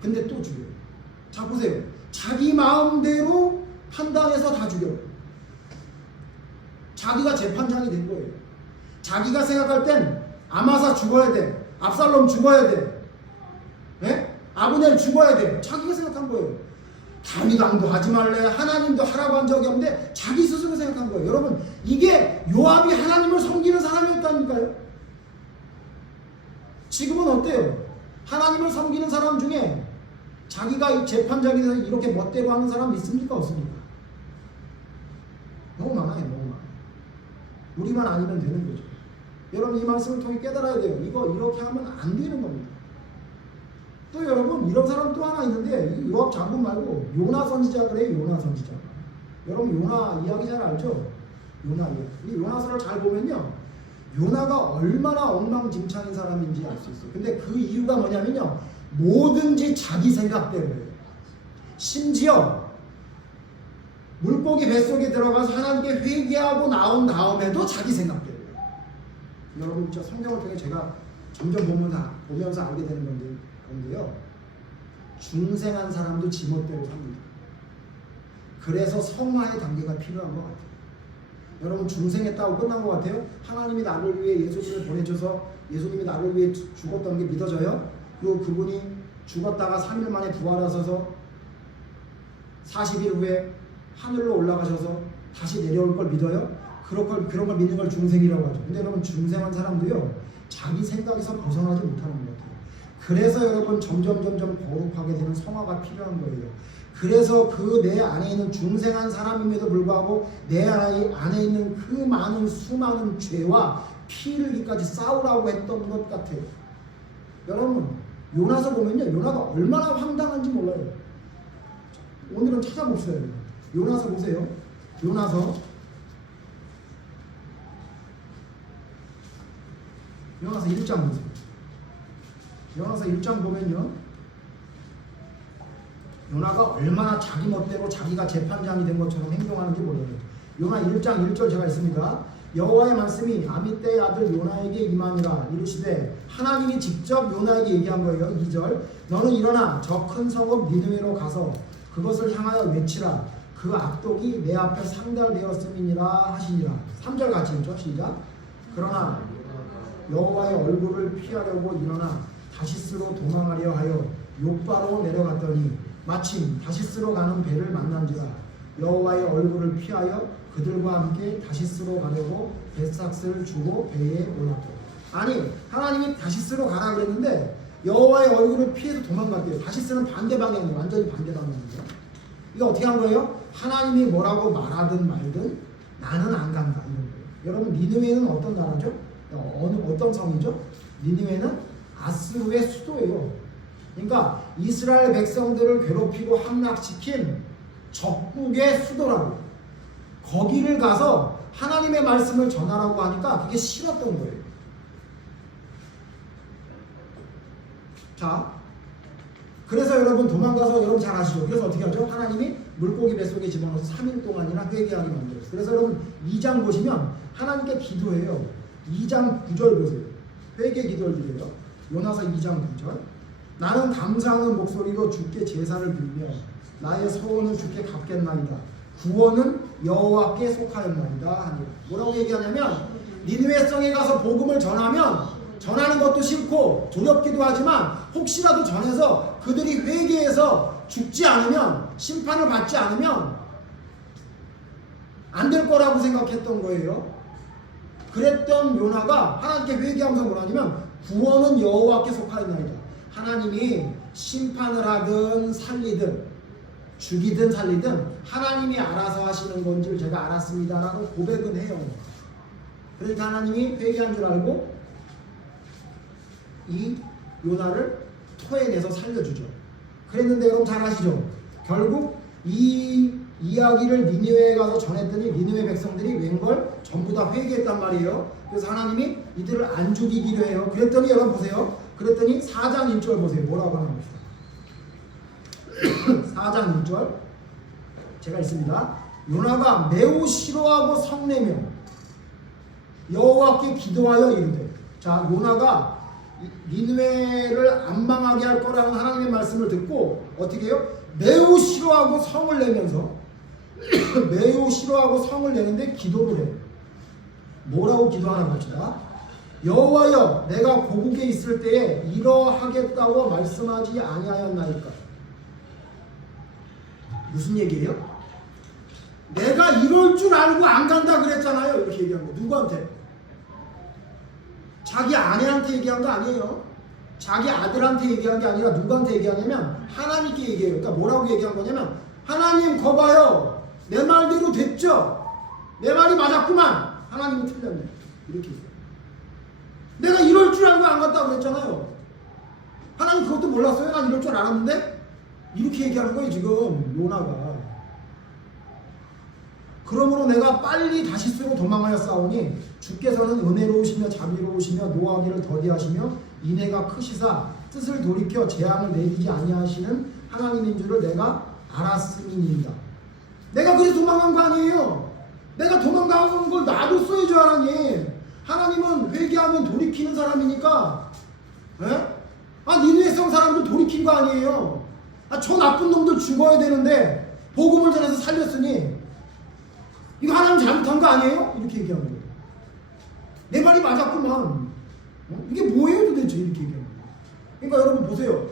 근데 또 죽여요. 자, 보세요. 자기 마음대로 판단해서 다 죽여요. 자기가 재판장이 된 거예요. 자기가 생각할 땐 아마사 죽어야 돼. 압살롬 죽어야 돼. 네? 아브넬 죽어야 돼. 자기가 생각한 거예요. 다윗 왕도 하지 말래, 하나님도 하라고 한 적이 없는데 자기 스스로 생각한 거예요. 여러분, 이게 요압이 하나님을 섬기는 사람이었다니까요. 지금은 어때요? 하나님을 섬기는 사람 중에 자기가 재판장이 돼서 이렇게 멋대로 하는 사람 있습니까? 없습니까? 너무 많아요. 너무 많아요. 우리만 아니면 되는 거죠. 여러분, 이 말씀을 통해 깨달아야 돼요. 이거 이렇게 하면 안 되는 겁니다. 또 여러분, 이런 사람 또 하나 있는데, 이 요압 장군 말고 요나 선지자 그래요. 요나 선지자. 여러분, 요나 이야기 잘 알죠? 요나 이야기. 이 요나서를 잘 보면요, 요나가 얼마나 엉망진창인 사람인지 알 수 있어요. 근데 그 이유가 뭐냐면요, 뭐든지 자기 생각대로 해요. 심지어 물고기 뱃속에 들어가서 하나님께 회개하고 나온 다음에도 자기 생각대로 해요. 여러분, 저 성경을 통해 제가 점점 보면서 알게 되는 건데요, 중생한 사람도 지멋대로 삽니다. 그래서 성화의 단계가 필요한 것 같아요. 여러분, 중생했다고 끝난 것 같아요? 하나님이 나를 위해 예수님을 보내줘서 예수님이 나를 위해 죽었다는 게 믿어져요? 그리고 그분이 죽었다가 3일 만에 부활하셔서 40일 후에 하늘로 올라가셔서 다시 내려올 걸 믿어요? 그런 걸 믿는 걸 중생이라고 하죠. 근데 여러분, 중생한 사람도요, 자기 생각에서 벗어나지 못하는 것 같아요. 그래서 여러분, 점점 거룩하게 되는 성화가 필요한 거예요. 그래서 그 내 안에 있는 중생한 사람임에도 불구하고 내 안에 있는 그 많은 수많은 죄와 피 흘리기까지 싸우라고 했던 것 같아요. 여러분, 요나서 보면요, 요나가 얼마나 황당한지 몰라요. 오늘은 찾아봅시다. 요나서 보세요. 요나서 1장 보세요. 요나서 1장 보면요, 요나가 얼마나 자기 멋대로 자기가 재판장이 된 것처럼 행동하는지 몰라요. 요나 1장 1절 제가 있습니다. 여호와의 말씀이 아미떼의 아들 요나에게 임하니라. 이르시되, 하나님이 직접 요나에게 얘기한 거예요. 2절, 너는 일어나 저 큰 성읍 니느웨로 가서 그것을 향하여 외치라. 그 악독이 내 앞에 상달되었음이니라 하시니라. 3절 같이 읽죠. 시작. 그러나 여호와의 얼굴을 피하려고 일어나 다시스로 도망하려 하여 욥바로 내려갔더니 마침 다시스로 가는 배를 만난지라. 여호와의 얼굴을 피하여 그들과 함께 다시스로 가려고 뱃삭스를 주고 배에 올랐다. 아니, 하나님이 다시스로 가라 그랬는데 여호와의 얼굴을 피해서 도망갔대요. 다시스는 반대 방향이에요. 완전히 반대 방향이죠. 이거 어떻게 한 거예요? 하나님이 뭐라고 말하든 말든 나는 안 간다, 이런 거예요. 여러분, 니느웨는 어떤 나라죠? 어떤 성이죠? 니느웨는 아스루의 수도예요. 그러니까 이스라엘 백성들을 괴롭히고 함락시킨 적국의 수도라고. 거기를 가서 하나님의 말씀을 전하라고 하니까 그게 싫었던 거예요. 자, 그래서 여러분, 도망가서 여러분 잘 아시죠? 그래서 어떻게 하죠? 하나님이 물고기 뱃속에 집어넣어서 3일 동안이나 회개하게 만들었어요. 그래서 여러분, 2장 보시면 하나님께 기도해요. 2장 9절 보세요. 회개 기도를 드려요. 요나서 2장 9절. 나는 감사하는 목소리로 주께 제사를 드리며 나의 소원을 주께 갚겠나이다. 구원은 여호와께 속하였나이다 하니라. 뭐라고 얘기하냐면, 니느웨 성에 가서 복음을 전하면 전하는 것도 싫고 두렵기도 하지만 혹시라도 전해서 그들이 회개해서 죽지 않으면, 심판을 받지 않으면 안 될 거라고 생각했던 거예요. 그랬던 요나가 하나님께 회개하면서 뭐라냐면 구원은 여호와께 속하였나이다. 하나님이 심판을 하든 살리든 죽이든 살리든 하나님이 알아서 하시는 건지를 제가 알았습니다라고 고백은 해요. 그러니까 하나님이 회개한 줄 알고 이 요나를 토해내서 살려주죠. 그랬는데 여러분 잘 아시죠? 결국 이 이야기를 니느웨에 가서 전했더니 니느웨 백성들이 웬걸 전부 다 회개했단 말이에요. 그래서 하나님이 이들을 안 죽이기로 해요. 그랬더니 여러분 보세요. 그랬더니 4장 1절 보세요. 뭐라고 하나 봅시다. 4장 1절 제가 읽습니다. 요나가 매우 싫어하고 성내며 여호와께 기도하여 이르되. 자, 요나가 니느웨를 안 망하게 할 거라는 하나님의 말씀을 듣고 어떻게 해요? 매우 싫어하고 성을 내면서 매우 싫어하고 성을 내는데 기도를 해요. 뭐라고 기도하나 봅시다. 여호와여, 내가 고국에 있을 때에 이러하겠다고 말씀하지 아니하였나이까. 무슨 얘기예요? 내가 이럴 줄 알고 안 간다 그랬잖아요. 이렇게 얘기한 거. 누구한테? 자기 아내한테 얘기한 거 아니에요. 자기 아들한테 얘기한 게 아니라 누구한테 얘기하냐면 하나님께 얘기해요. 그러니까 뭐라고 얘기한 거냐면 하나님 거봐요. 내 말대로 됐죠? 내 말이 맞았구만. 하나님이 틀렸네. 이렇게 얘기해요. 내가 이럴 줄 알고 안 갔다고 그랬잖아요. 하나님 그것도 몰랐어요? 난 이럴 줄 알았는데? 이렇게 얘기하는 거예요 지금 요나가. 그러므로 내가 빨리 다시스로 도망하여 싸우니 주께서는 은혜로우시며 자비로우시며 노하기를 더디하시며 인애가 크시사 뜻을 돌이켜 재앙을 내리지 아니하시는 하나님인 줄을 내가 알았음이니이다. 내가 그래서 도망간 거 아니에요. 내가 도망가는 걸 놔뒀어야죠 하나님. 하나님은 회개하면 돌이키는 사람이니까. 에? 아, 니느웨 성 사람들 돌이킨 거 아니에요. 아, 저 나쁜 놈들 죽어야 되는데 복음을 전해서 살렸으니 이거 하나님 잘못한 거 아니에요? 이렇게 얘기하는 거예요. 내 말이 맞았구만. 이게 뭐예요 도대체? 이렇게 얘기하는 거예요. 그러니까 여러분 보세요.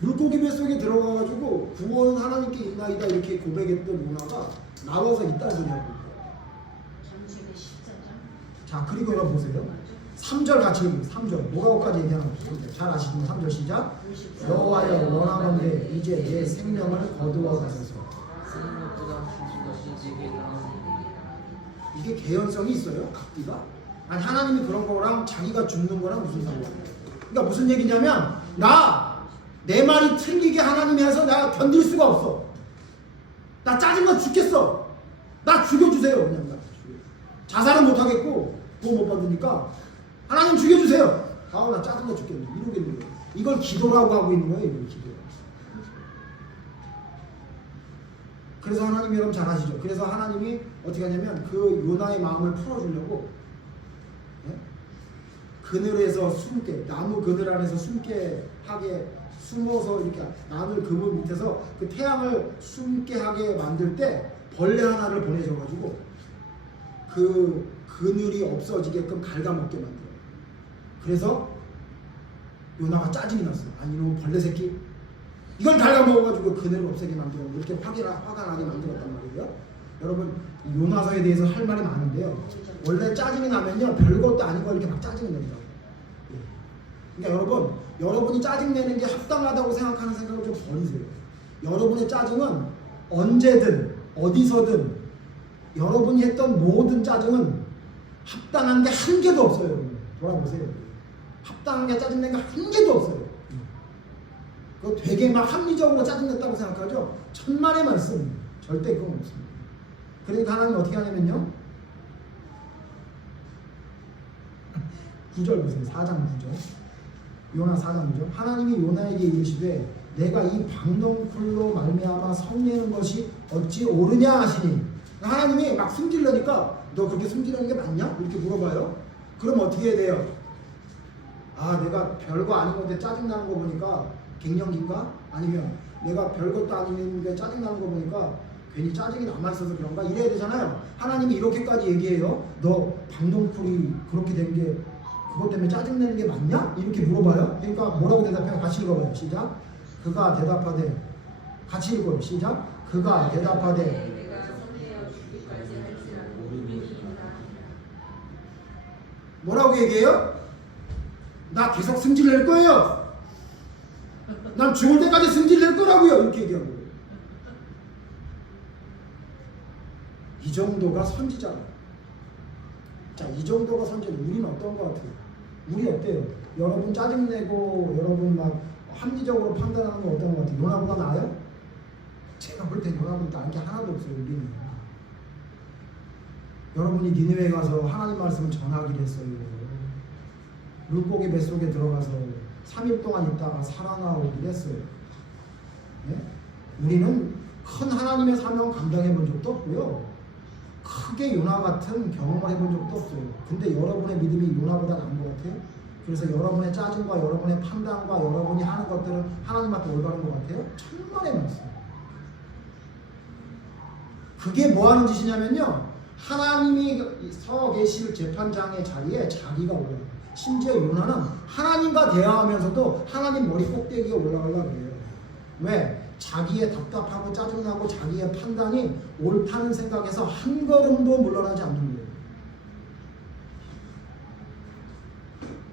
물고기 뱃속에 들어가가지고 구원은 하나님께 있나이다 이렇게 고백했던 요나가 나와서 이딴 소리 하고 있어요. 자, 그리고 여러분 보세요. 3절 같이 읽어요. 3절 뭐라고까지 얘기하는 거예요? 잘 아시지만 3절 시작. 여호와여 원하건대 이제 내 생명을 거두어 가소서. 이게 개연성이 있어요? 앞뒤가? 아니, 하나님이 그런 거랑 자기가 죽는 거랑 무슨 상관이에요? 그러니까 무슨 얘기냐면 내 말이 틀리게 하나님이 해서 내가 견딜 수가 없어. 나 짜증나 죽겠어. 나 죽여주세요. 그냥 나 자살은 못하겠고 돈 못 받으니까 하나님 죽여주세요. 나 짜증나 죽겠네. 이러겠는 거예요. 이걸 기도라고 하고 있는 거예요. 이걸 기도. 그래서 하나님이 여러분 잘 아시죠? 그래서 하나님이 어떻게 하냐면 그 요나의 마음을 풀어주려고 그늘에서 숨게, 나무 그늘 안에서 숨게 하게 숨어서 이렇게 나무 그물 밑에서 그 태양을 숨게 하게 만들 때 벌레 하나를 보내줘가지고 그 그늘이 없어지게끔 갉아먹게 만들어요. 그래서 요나가 짜증이 났어요. 아니 이놈 벌레 새끼 이걸 갉아먹어가지고 그늘을 없애게 만들어 이렇게 화가 나게 만들었단 말이에요. 여러분 요나서에 대해서 할 말이 많은데요. 원래 짜증이 나면요 별것도 아니고 이렇게 막 짜증이 낸다고. 그러니까 여러분이 짜증내는 게 합당하다고 생각하는 생각을 좀 버리세요. 여러분의 짜증은 언제든 어디서든 여러분이 했던 모든 짜증은 합당한 게 한 개도 없어요. 여러분. 돌아보세요. 합당한 게 짜증낸 게 한 개도 없어요. 그거 되게 막 합리적으로 짜증냈다고 생각하죠? 천만의 말씀 절대 그건 없습니다. 그러니까 하나님 어떻게 하냐면요 9절 보세요. 4장 9절 요나 4장 9절 하나님이 요나에게 이르시되 내가 이 박넝쿨로 말미암아 성내는 것이 어찌 옳으냐 하시니 하나님이 막 숨기려니까 너 그렇게 숨기려는 게 맞냐? 이렇게 물어봐요. 그럼 어떻게 해야 돼요? 내가 별거 아닌 건데 짜증나는 거 보니까 갱년기인가? 아니면 내가 별것도 아닌데 짜증나는 거 보니까 괜히 짜증이 남아있어서 그런가? 이래야 되잖아요. 하나님이 이렇게까지 얘기해요. 너 박넝쿨이 그렇게 된 게 그것 때문에 짜증내는 게 맞냐? 이렇게 물어봐요. 그러니까 뭐라고 대답해요? 같이 읽어봐요. 시작. 그가 대답하되, 같이 읽어요. 시작. 그가 대답하되, 내가 선대하여 죽기까지 할지라도 믿으리이다. 뭐라고 얘기해요? 나 계속 승질 낼 거예요. 난 죽을 때까지 승질 낼 거라고요. 이렇게 얘기하는 거예요. 이 정도가 선지자라. 자, 이 정도가 선지자. 우리는 어떤 것 같아요? 우리 어때요? 여러분 짜증내고 여러분 막 합리적으로 판단하는 거 어떤 것 같아요? 요나보다 나아요? 제가 볼 땐 요나보다 나은 게 하나도 없어요. 우리는. 여러분이 니느웨 가서 하나님 말씀을 전하기로 했어요. 물고기 뱃속에 들어가서 3일 동안 있다가 살아나오기로 했어요. 네? 우리는 큰 하나님의 사명 감당해 본 적도 없고요. 크게 요나 같은 경험을 해본 적도 없어요. 근데 여러분의 믿음이 요나보다 나은 것 같아요? 그래서 여러분의 짜증과 여러분의 판단과 여러분이 하는 것들은 하나님한테 올바른 것 같아요? 천만에 말씀. 그게 뭐 하는 짓이냐면요. 하나님이 서 계실 재판장의 자리에 자기가 올라가요. 심지어 요나는 하나님과 대화하면서도 하나님 머리 꼭대기에 올라가려고 해요. 왜? 자기의 답답하고 짜증나고 자기의 판단이 옳다는 생각에서 한 걸음도 물러나지 않는 거예요.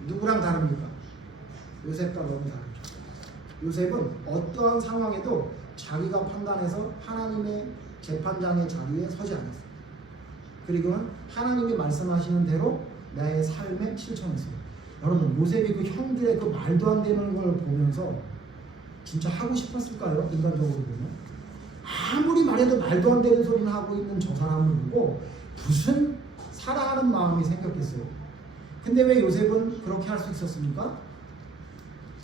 누구랑 다릅니까? 요셉과 너무 다르죠. 요셉은 어떠한 상황에도 자기가 판단해서 하나님의 재판장의 자리에 서지 않았어요. 그리고는 하나님이 말씀하시는 대로 나의 삶에 실천했어요. 여러분, 요셉이 그 형들의 그 말도 안 되는 걸 보면서 진짜 하고 싶었을까요? 인간적으로 보면. 아무리 말해도 말도 안 되는 소리는 하고 있는 저 사람을 보고 무슨 사랑하는 마음이 생겼겠어요. 근데 왜 요셉은 그렇게 할 수 있었습니까?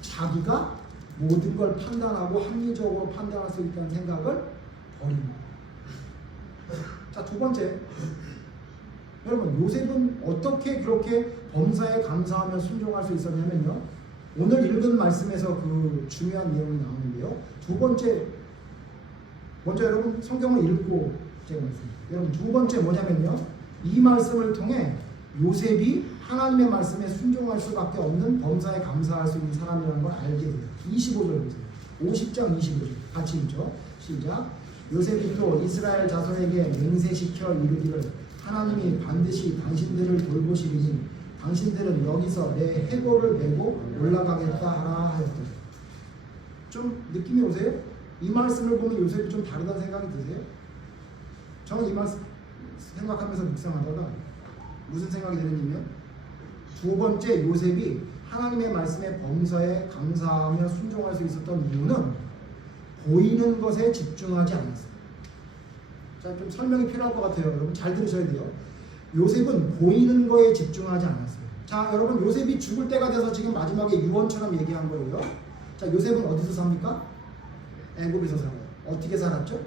자기가 모든 걸 판단하고 합리적으로 판단할 수 있다는 생각을 버립니다. 자, 두 번째. 여러분, 요셉은 어떻게 그렇게 범사에 감사하며 순종할 수 있었냐면요. 오늘 읽은 말씀에서 그 중요한 내용이 나오는데요. 두 번째, 먼저 여러분 성경을 읽고 제가 말씀드릴게요. 여러분, 두 번째 뭐냐면요. 이 말씀을 통해 요셉이 하나님의 말씀에 순종할 수밖에 없는 범사에 감사할 수 있는 사람이라는 걸 알게 돼요. 25절 보세요. 50장 25절 같이 읽죠. 시작. 요셉이 또 이스라엘 자손에게 맹세시켜 이르기를 하나님이 반드시 당신들을 돌보시리니 당신들은 여기서 내 해골을 메고 올라가겠다 하라 하였다. 좀 느낌이 오세요? 이 말씀을 보면 요셉이 좀 다르다는 생각이 드세요? 저는 이 말씀 생각하면서 묵상하다가 무슨 생각이 드느냐면 두 번째 요셉이 하나님의 말씀에 범사에 감사하며 순종할 수 있었던 이유는 보이는 것에 집중하지 않았어요. 자, 좀 설명이 필요할 것 같아요. 여러분 잘 들으셔야 돼요. 요셉은 보이는 거에 집중하지 않았어요. 자, 여러분 요셉이 죽을 때가 돼서 지금 마지막에 유언처럼 얘기한 거예요. 자, 요셉은 어디서 삽니까? 애굽에서 살아요. 어떻게 살았죠?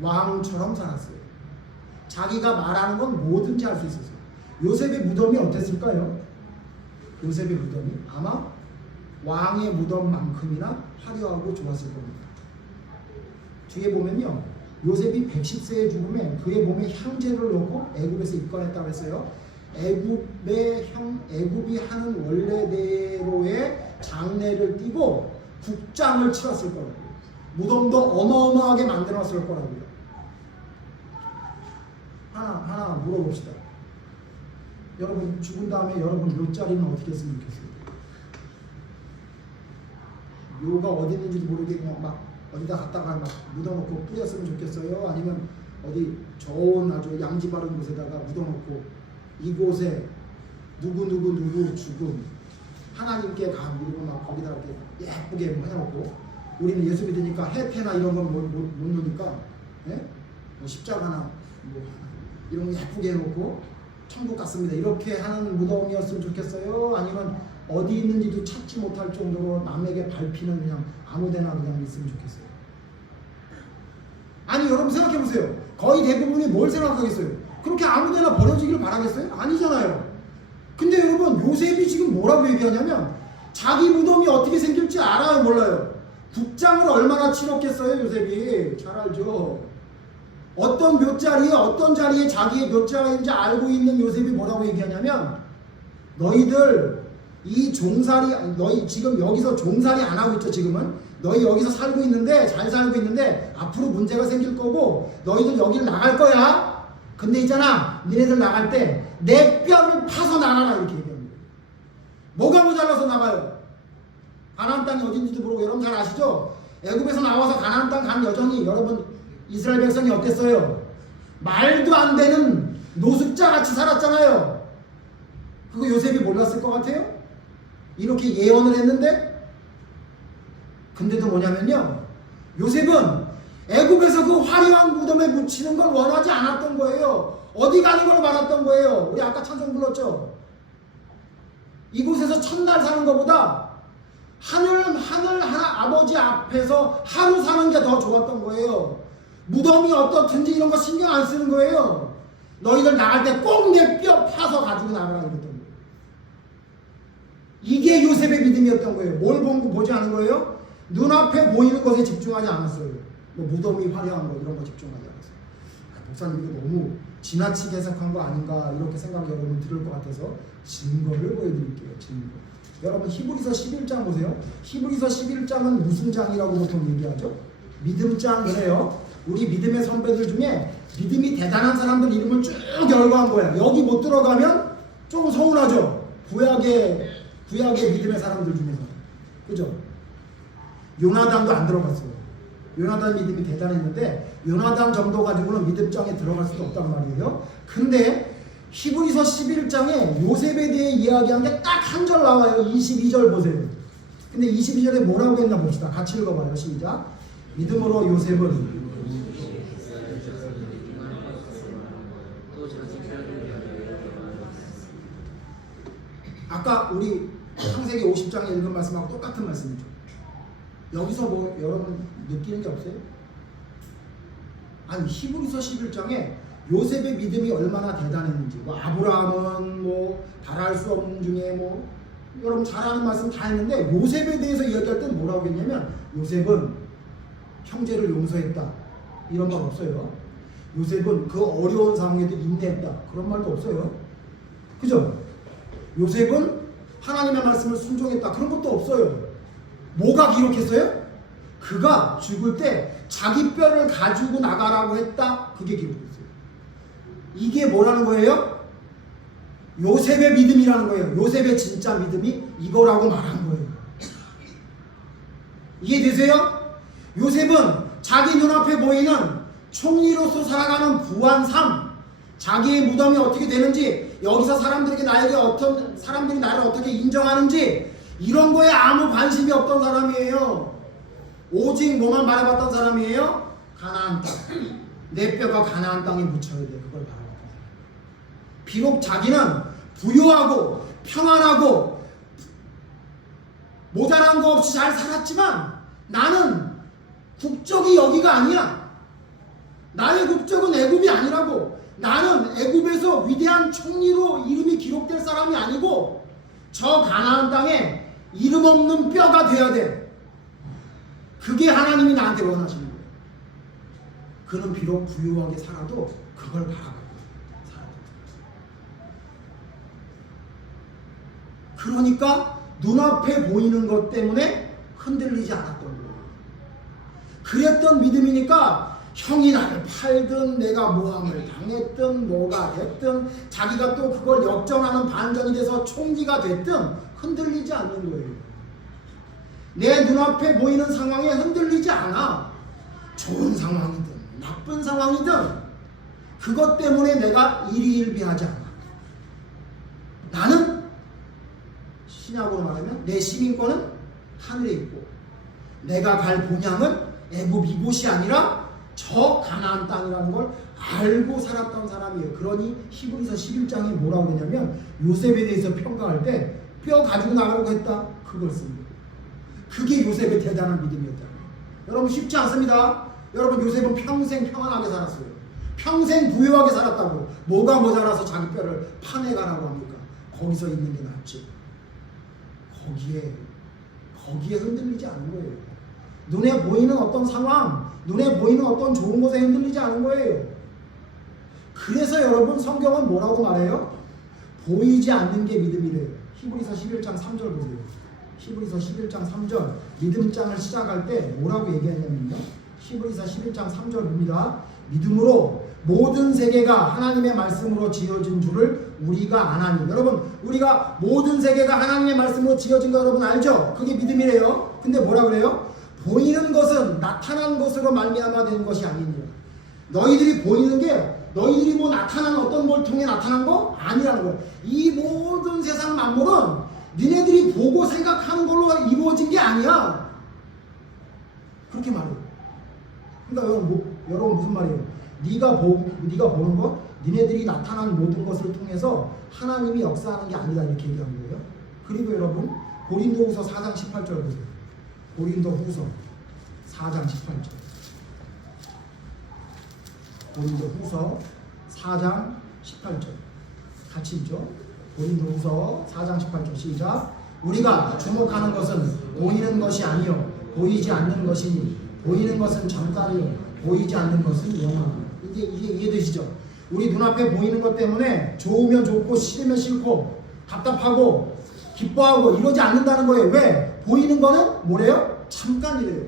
왕처럼 살았어요. 자기가 말하는 건 뭐든지 할 수 있었어요. 요셉의 무덤이 어땠을까요? 요셉의 무덤이 아마 왕의 무덤만큼이나 화려하고 좋았을 겁니다. 뒤에 보면요. 요셉이 110세에 죽음에 그의 몸에 향제를 넣고 애굽에서 입건했다고 했어요. 애굽이 하는 원래대로의 장례를 띠고 국장을 치렀을 거라고요. 무덤도 어마어마하게 만들었을 거라고요. 하나 물어봅시다. 여러분 죽은 다음에 여러분 묘 자리는 어떻게 했으면 좋겠어요? 묘가 어디 있는지도 모르게 그냥 막 어디다 갖다가 막 묻어놓고 뿌렸으면 좋겠어요? 아니면 어디 좋은 아주 양지 바른 곳에다가 묻어놓고 이곳에 누구 죽음 하나님께 가 물고 막 거기다 이렇게 예쁘게 뭐 해놓고 우리는 예수 믿으니까 해패나 이런 건 못 놓으니까 예? 뭐 십자가나 뭐 이런 거 예쁘게 해놓고 천국 같습니다 이렇게 하는 무덤이었으면 좋겠어요? 아니면 어디 있는지도 찾지 못할 정도로 남에게 밟히는 그냥 아무데나 그냥 있으면 좋겠어요? 아니 여러분 생각해보세요. 거의 대부분이 뭘 생각하겠어요? 그렇게 아무데나 버려지기를 바라겠어요? 아니잖아요. 근데 여러분 요셉이 지금 뭐라고 얘기하냐면 자기 무덤이 어떻게 생길지 알아요 몰라요? 국장을 얼마나 치렀겠어요 요셉이? 잘 알죠. 어떤 묘자리에 어떤 자리에 자기의 묘자리인지 알고 있는 요셉이 뭐라고 얘기하냐면 너희들 이 종살이 너희 지금 여기서 종살이 안 하고 있죠. 지금은 너희 여기서 살고 있는데 잘 살고 있는데 앞으로 문제가 생길 거고 너희들 여기를 나갈 거야. 근데 있잖아 니네들 나갈 때 내 뼈를 파서 나가라 이렇게 얘기하는 거예요. 뭐가 모자라서 나가요? 가나안 땅이 어딘지도 모르고 여러분 잘 아시죠? 애굽에서 나와서 가나안 땅 가는 여정이 여러분 이스라엘 백성이 어땠어요? 말도 안 되는 노숙자 같이 살았잖아요. 그거 요셉이 몰랐을 것 같아요? 이렇게 예언을 했는데 근데도 뭐냐면요 요셉은 애굽에서 그 화려한 무덤에 묻히는 걸 원하지 않았던 거예요. 어디 가는 걸 바랐던 거예요. 우리 아까 찬송 불렀죠. 이곳에서 천날 사는 것보다 하늘 하나 아버지 앞에서 하루 사는 게 더 좋았던 거예요. 무덤이 어떻든지 이런 거 신경 안 쓰는 거예요. 너희들 나갈 때 꼭 내 뼈 파서 가지고 나가라 그랬던 거예요. 이게 요셉의 믿음이었던 거예요. 뭘 보지 않은 거예요? 눈앞에 보이는 것에 집중하지 않았어요. 뭐 무덤이 화려한 거 이런 거 집중하지 않았어요. 목사님 이거 너무 지나치게 해석한 거 아닌가 이렇게 생각이 여러분 들을 것 같아서 증거를 보여드릴게요. 증거. 여러분 히브리서 11장 보세요. 히브리서 11장은 무슨 장이라고 보통 얘기하죠? 믿음장 그래요. 우리 믿음의 선배들 중에 믿음이 대단한 사람들 이름을 쭉 열거한 거예요. 여기 못 들어가면 조금 서운하죠. 구약의 믿음의 사람들 중에서. 그죠? 요나단도 안 들어갔어요. 요나단 믿음이 대단했는데 요나단 정도 가지고는 믿음장에 들어갈 수도 없단 말이에요. 근데 히브리서 11장에 요셉에 대해 이야기한 게 딱 한 절 나와요. 22절 보세요. 근데 22절에 뭐라고 했나 봅시다. 같이 읽어봐요. 시작. 믿음으로 요셉은 아까 우리 창세기 50장에 읽은 말씀하고 똑같은 말씀이죠. 여기서 뭐 여러분 느끼는 게 없어요? 아니 히브리서 11장에 요셉의 믿음이 얼마나 대단했는지 뭐 아브라함은 뭐 바랄 수 없는 중에 뭐 여러분 잘 아는 말씀 다 했는데 요셉에 대해서 이야기할 때는 뭐라고 했냐면 요셉은 형제를 용서했다 이런 말 없어요. 요셉은 그 어려운 상황에도 인내했다 그런 말도 없어요. 그죠? 요셉은 하나님의 말씀을 순종했다 그런 것도 없어요. 뭐가 기록했어요? 그가 죽을 때 자기 뼈를 가지고 나가라고 했다 그게 기록했어요. 이게 뭐라는 거예요? 요셉의 믿음이라는 거예요. 요셉의 진짜 믿음이 이거라고 말하는 거예요. 이해되세요? 요셉은 자기 눈앞에 보이는 총리로서 살아가는 부한 삶, 자기의 무덤이 어떻게 되는지, 여기서 사람들이 나를 어떻게 인정하는지 이런 거에 아무 관심이 없던 사람이에요. 오직 뭐만 바라봤던 사람이에요? 가나안 땅. 내 뼈가 가나안 땅에 묻혀야 돼. 그걸 바라봤던 사람. 비록 자기는 부유하고 평안하고 모자란 거 없이 잘 살았지만 나는 국적이 여기가 아니야. 나의 국적은 애굽이 아니라고. 나는 애굽에서 위대한 총리로 이름이 기록될 사람이 아니고 저 가나안 땅에 이름 없는 뼈가 돼야 돼. 그게 하나님이 나한테 원하시는 거예요. 그는 비록 부유하게 살아도 그걸 바라보고 살아야 돼. 그러니까 눈앞에 보이는 것 때문에 흔들리지 않았던 거예요. 그랬던 믿음이니까 형이 나를 팔든 내가 모함을 당했든 뭐가 됐든 자기가 또 그걸 역전하는 반전이 돼서 총기가 됐든 흔들리지 않는 거예요. 내 눈앞에 보이는 상황에 흔들리지 않아. 좋은 상황이든 나쁜 상황이든 그것 때문에 내가 일희일비하지 않아. 나는 신약으로 말하면 내 시민권은 하늘에 있고 내가 갈 본향은 애굽 이곳이 아니라 저 가나안 땅이라는 걸 알고 살았던 사람이에요. 그러니 히브리서 11장에 뭐라고 그러냐면 요셉에 대해서 평가할 때 뼈 가지고 나가라고 했다. 그걸 씁니다. 그게 요셉의 대단한 믿음이었다. 여러분 쉽지 않습니다. 여러분 요셉은 평생 평안하게 살았어요. 평생 부유하게 살았다고. 뭐가 모자라서 자기 뼈를 파내가라고 합니까? 거기서 있는 게 낫지. 거기에 흔들리지 않은 거예요. 눈에 보이는 어떤 상황, 눈에 보이는 어떤 좋은 것에 흔들리지 않은 거예요. 그래서 여러분 성경은 뭐라고 말해요? 보이지 않는 게 믿음이래요. 히브리서 11장 3절 보세요. 히브리서 11장 3절 믿음장을 시작할 때 뭐라고 얘기하냐면요. 히브리서 11장 3절 봅니다. 믿음으로 모든 세계가 하나님의 말씀으로 지어진 줄을 우리가 아나니. 여러분, 우리가 모든 세계가 하나님의 말씀으로 지어진 거 여러분 알죠? 그게 믿음이래요. 근데 뭐라 그래요? 보이는 것은 나타난 것으로 말미암아 된 것이 아니니라. 너희들이 보이는 게 너희들이 뭐 나타난 어떤 걸 통해 나타난 거 아니라는 거예요. 이 모든 세상 만물은 니네들이 보고 생각하는 걸로 이루어진 게 아니야. 그렇게 말해요. 그러니까 여러분 무슨 말이에요? 네가 보는 것, 니네들이 나타난 모든 것을 통해서 하나님이 역사하는 게 아니다 이렇게 얘기하는 거예요. 그리고 여러분 고린도후서 4장 18절 보세요. 고린도후서 4장 18절. 고린도후서 4장 18절 같이 읽죠. 고린도후서 4장 18절 시작. 우리가 주목하는 것은 보이는 것이 아니요 보이지 않는 것이니 보이는 것은 잠깐이요 보이지 않는 것은 영원하니. 이게 이해되시죠? 우리 눈앞에 보이는 것 때문에 좋으면 좋고 싫으면 싫고 답답하고 기뻐하고 이러지 않는다는 거예요. 왜? 보이는 거는 뭐래요? 잠깐이래요.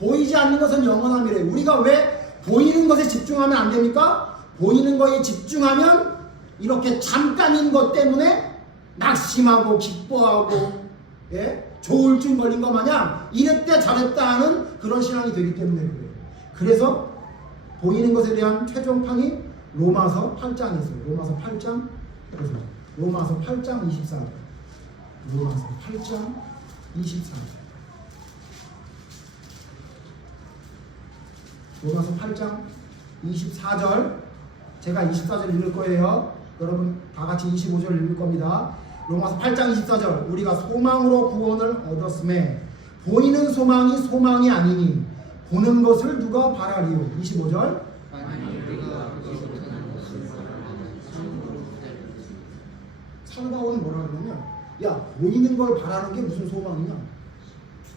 보이지 않는 것은 영원함이래요. 우리가 왜 보이는 것에 집중하면 안 됩니까? 보이는 것에 집중하면 이렇게 잠깐인 것 때문에 낙심하고 기뻐하고 조울증 걸린 것 마냥 이랬다 저랬다 하는 그런 신앙이 되기 때문에 그래요. 그래서 보이는 것에 대한 최종판이 로마서 8장에 있어요. 로마서 8장 보세요. 로마서 8장 24절. 로마서 8장 24절. 로마서 8장 24절. 제가 24절 읽을 거예요. 여러분 다 같이 25절 읽을 겁니다. 로마서 8장 24절. 우리가 소망으로 구원을 얻었음에 보이는 소망이 소망이 아니니 보는 것을 누가 바라리요. 25절. 사도 바울은 뭐라 그러냐면 야 보이는 걸 바라는 게 무슨 소망이냐.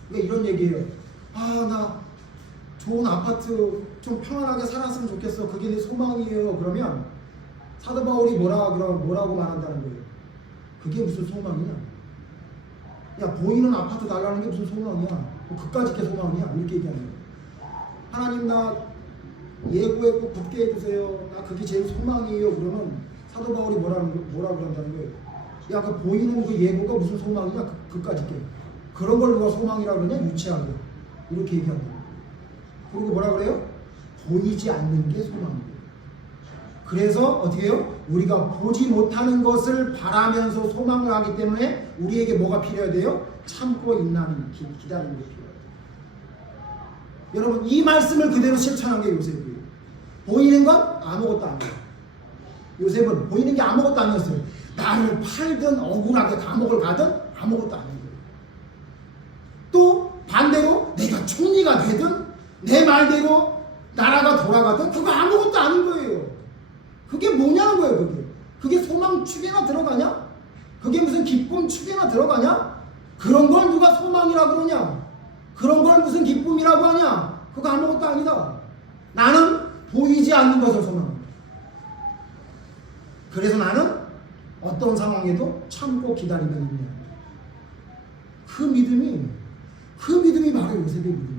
그러니까 이런 얘기예요. 아 나 좋은 아파트 좀 평안하게 살았으면 좋겠어. 그게 내 소망이에요. 그러면 사도 바울이 뭐라고 말한다는 거예요. 그게 무슨 소망이냐. 야 보이는 아파트 달라는 게 무슨 소망이야. 뭐 그까짓 게 소망이야. 이렇게 얘기하는 거예요. 하나님 나 예고에 꼭 붙게 해주세요. 나 그게 제일 소망이에요. 그러면 사도 바울이 뭐라고 한다는 거예요. 야 그 보이는 그 예고가 무슨 소망이야. 그까짓 게. 그런 걸 누가 소망이라고 그러냐. 유치하게. 이렇게 얘기하는 거예요. 그리고 뭐라 그래요? 보이지 않는 게 소망이에요. 그래서 어떻게 해요? 우리가 보지 못하는 것을 바라면서 소망을 하기 때문에 우리에게 뭐가 필요해야 돼요? 참고 인내하는 기다리는 게 필요해요. 여러분 이 말씀을 그대로 실천한 게 요셉이에요. 보이는 건 아무것도 아니에요. 요셉은 보이는 게 아무것도 아니었어요. 나를 팔든 억울하게 감옥을 가든 아무것도 아니에요. 또 반대로 내가 총리가 되든 내 말대로 나라가 돌아가든 그거 아무것도 아닌 거예요. 그게 뭐냐는 거예요. 그게 소망 축에나 들어가냐? 그게 무슨 기쁨 축에나 들어가냐? 그런 걸 누가 소망이라고 그러냐? 그런 걸 무슨 기쁨이라고 하냐? 그거 아무것도 아니다. 나는 보이지 않는 것을 소망합니다. 그래서 나는 어떤 상황에도 참고 기다리며 있냐. 그 믿음이 바로 요셉의 믿음이에요.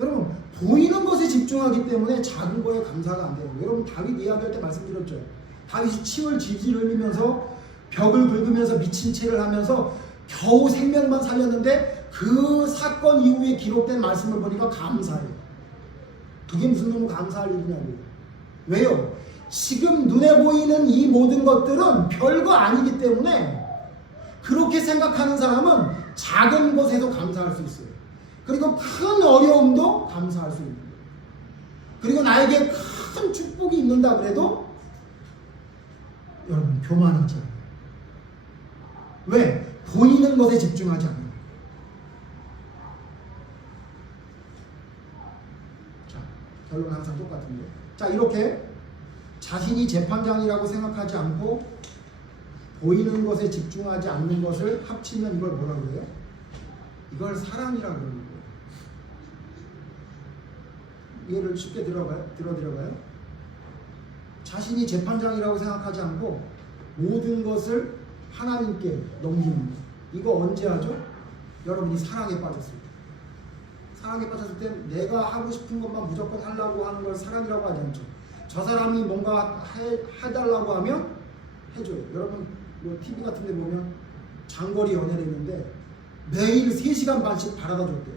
여러분 보이는 것에 집중하기 때문에 작은 거에 감사가 안 되는 거예요. 여러분 다윗 이야기할 때 말씀드렸죠. 다윗이 침을 질질 흘리면서 벽을 긁으면서 미친 채를 하면서 겨우 생명만 살렸는데 그 사건 이후에 기록된 말씀을 보니까 감사해요. 그게 무슨 너무 감사할 일이냐고요. 왜요? 지금 눈에 보이는 이 모든 것들은 별거 아니기 때문에 그렇게 생각하는 사람은 작은 것에도 감사할 수 있어요. 그리고 큰 어려움도 감사할 수 있는 거예요. 그리고 나에게 큰 축복이 있는다 그래도 여러분 교만하지 않아요. 왜? 보이는 것에 집중하지 않아요. 자, 결론은 항상 똑같은데. 자, 이렇게 자신이 재판장이라고 생각하지 않고 보이는 것에 집중하지 않는 것을 합치면 이걸 뭐라고 그래요? 이걸 사랑이라고 그러는 거예요. 이해를 쉽게 들어드려봐요. 자신이 재판장이라고 생각하지 않고 모든 것을 하나님께 넘기는 것. 이거 언제 하죠? 여러분이 사랑에 빠졌을 때. 사랑에 빠졌을 때 내가 하고 싶은 것만 무조건 하려고 하는 걸 사랑이라고 하지 않죠. 저 사람이 뭔가 해달라고 하면 해줘요. 여러분 뭐 TV 같은 데 보면 장거리 연애를 했는데 매일 3시간 반씩 바라다 줬대요.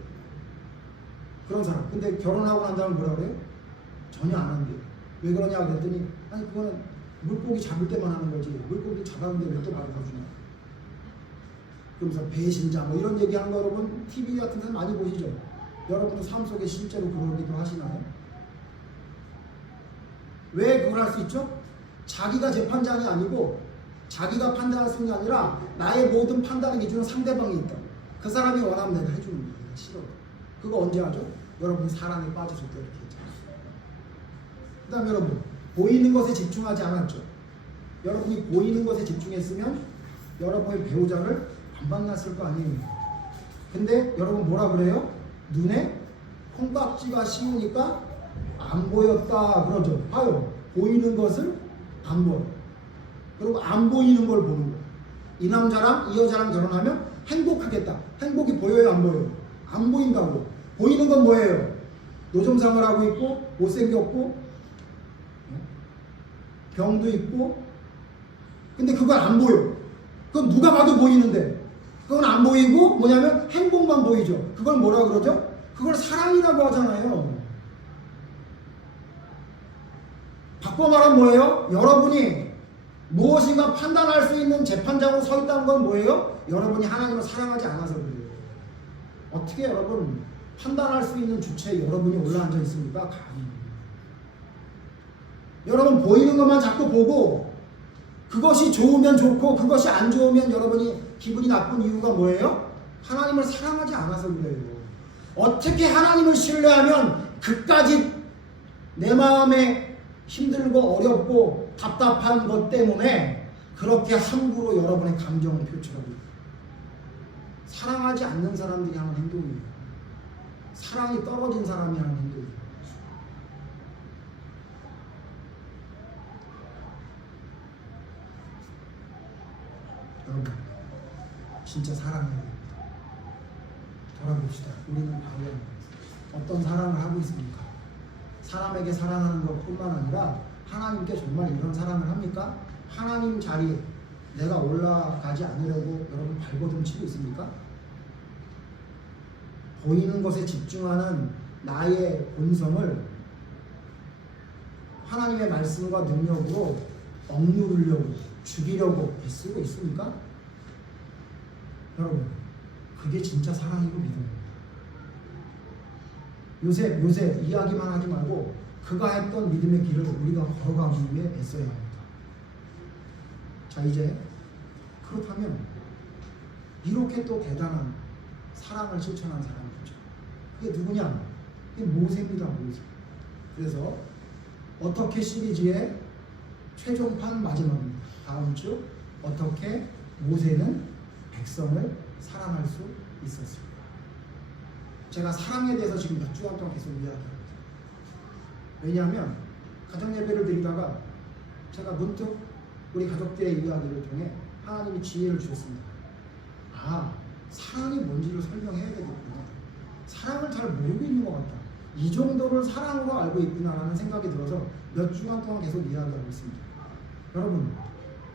그런 사람. 근데 결혼하고 난 다음에 뭐라 그래요? 전혀 안 한대요. 왜 그러냐 그랬더니 아니 그거는 물고기 잡을 때만 하는 거지 물고기 잡았는데 왜 또 바라다 주냐. 그러면서 배신자 뭐 이런 얘기하는 거 여러분 TV 같은 데 많이 보시죠? 여러분도 삶 속에 실제로 그러기도 하시나요? 왜 그걸 할 수 있죠? 자기가 재판장이 아니고 자기가 판단할 수 있는 게 아니라 나의 모든 판단의 기준은 상대방이 있다. 그 사람이 원하면 내가 해주는 거야. 내가 싫어. 그거 언제 하죠? 여러분이 사랑에 빠졌을 때 이렇게 했잖아요. 그 다음 여러분 보이는 것에 집중하지 않았죠. 여러분이 보이는 것에 집중했으면 여러분의 배우자를 안 만났을 거 아니에요. 근데 여러분 뭐라 그래요? 눈에 콩깍지가 씌우니까 안 보였다 그러죠. 봐요. 보이는 것을 안 보여. 그리고 안 보이는 걸 보는 거예요. 이 남자랑 이 여자랑 결혼하면 행복하겠다. 행복이 보여요, 안 보여요? 안 보인다고. 보이는 건 뭐예요? 노점상을 하고 있고 못생겼고 병도 있고 근데 그건 안 보여. 그건 누가 봐도 보이는데 그건 안 보이고 뭐냐면 행복만 보이죠. 그걸 뭐라 그러죠? 그걸 사랑이라고 하잖아요. 바꿔 말하면 뭐예요? 여러분이 무엇인가 판단할 수 있는 재판장으로 서 있다는 건 뭐예요? 여러분이 하나님을 사랑하지 않아서 그래요. 어떻게 여러분 판단할 수 있는 주체에 여러분이 올라앉아 있습니까? 감히. 여러분 보이는 것만 자꾸 보고 그것이 좋으면 좋고 그것이 안 좋으면 여러분이 기분이 나쁜 이유가 뭐예요? 하나님을 사랑하지 않아서 그래요. 어떻게 하나님을 신뢰하면 그까지 내 마음에 힘들고 어렵고 답답한 것 때문에 그렇게 함부로 여러분의 감정을 표출하고 있어요. 사랑하지 않는 사람들이 하는 행동이에요. 사랑이 떨어진 사람이 하는 행동이에요. 여러분 진짜 사랑해야 됩니다. 돌아봅시다. 우리는 과연 어떤 사랑을 하고 있습니까? 사람에게 사랑하는 것뿐만 아니라 하나님께 정말 이런 사랑을 합니까? 하나님 자리에 내가 올라가지 않으려고 여러분 발버둥 치고 있습니까? 보이는 것에 집중하는 나의 본성을 하나님의 말씀과 능력으로 억누르려고 죽이려고 애쓰고 있습니까? 여러분 그게 진짜 사랑이고 믿음입니다. 요셉 이야기만 하지 말고 그가 했던 믿음의 길을 우리가 걸어가기 위해 애써야 합니다. 자 이제 그렇다면 이렇게 또 대단한 사랑을 실천한 사람이 있죠. 그게 누구냐? 그게 모세입니다. 모세. 그래서 어떻게 시리즈의 최종판 마지막입니다. 다음 주 어떻게 모세는 백성을 사랑할 수 있었습니다. 제가 사랑에 대해서 지금 몇 주간 동안 계속 이야기합니다. 왜냐하면 가정예배를 드리다가 제가 문득 우리 가족들의 이야기를 통해 하나님이 지혜를 주셨습니다. 아, 사랑이 뭔지를 설명해야 되겠구나. 사랑을 잘 모르고 있는 것 같다. 이 정도를 사랑으로 알고 있구나라는 생각이 들어서 몇 주간 동안 계속 이야기하고 있습니다.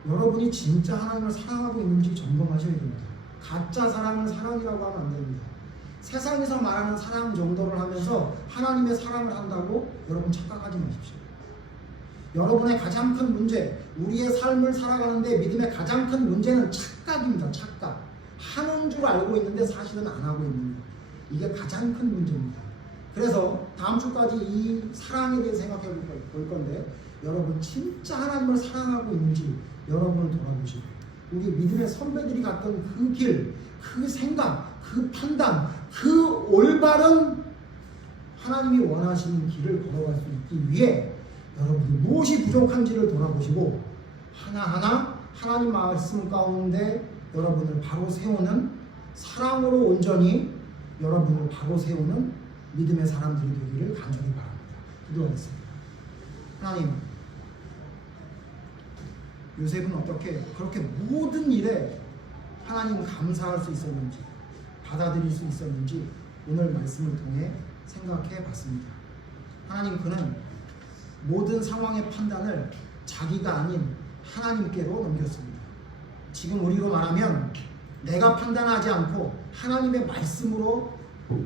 여러분이 진짜 하나님을 사랑하고 있는지 점검하셔야 됩니다. 가짜 사랑을 사랑이라고 하면 안 됩니다. 세상에서 말하는 사랑 정도를 하면서 하나님의 사랑을 한다고 여러분 착각하지 마십시오. 여러분의 가장 큰 문제, 우리의 삶을 살아가는데 믿음의 가장 큰 문제는 착각입니다. 착각. 하는 줄 알고 있는데 사실은 안 하고 있는 것. 이게 가장 큰 문제입니다. 그래서 다음 주까지 이 사랑에 대해 생각해 볼 건데 여러분 진짜 하나님을 사랑하고 있는지 여러분을 돌아보시고 우리 믿음의 선배들이 갔던 그 길, 그 생각, 그 판단, 그 올바른 하나님이 원하시는 길을 걸어갈 수 있기 위해 여러분이 무엇이 부족한지를 돌아보시고 하나하나 하나님 말씀 가운데 여러분을 바로 세우는 사랑으로 온전히 여러분을 바로 세우는 믿음의 사람들이 되기를 간절히 바랍니다. 기도하겠습니다. 하나님, 요셉은 어떻게 그렇게 모든 일에 하나님 감사할 수 있었는지, 받아들일 수 있었는지 오늘 말씀을 통해 생각해 봤습니다. 하나님, 그는 모든 상황의 판단을 자기가 아닌 하나님께로 넘겼습니다. 지금 우리로 말하면 내가 판단하지 않고 하나님의 말씀으로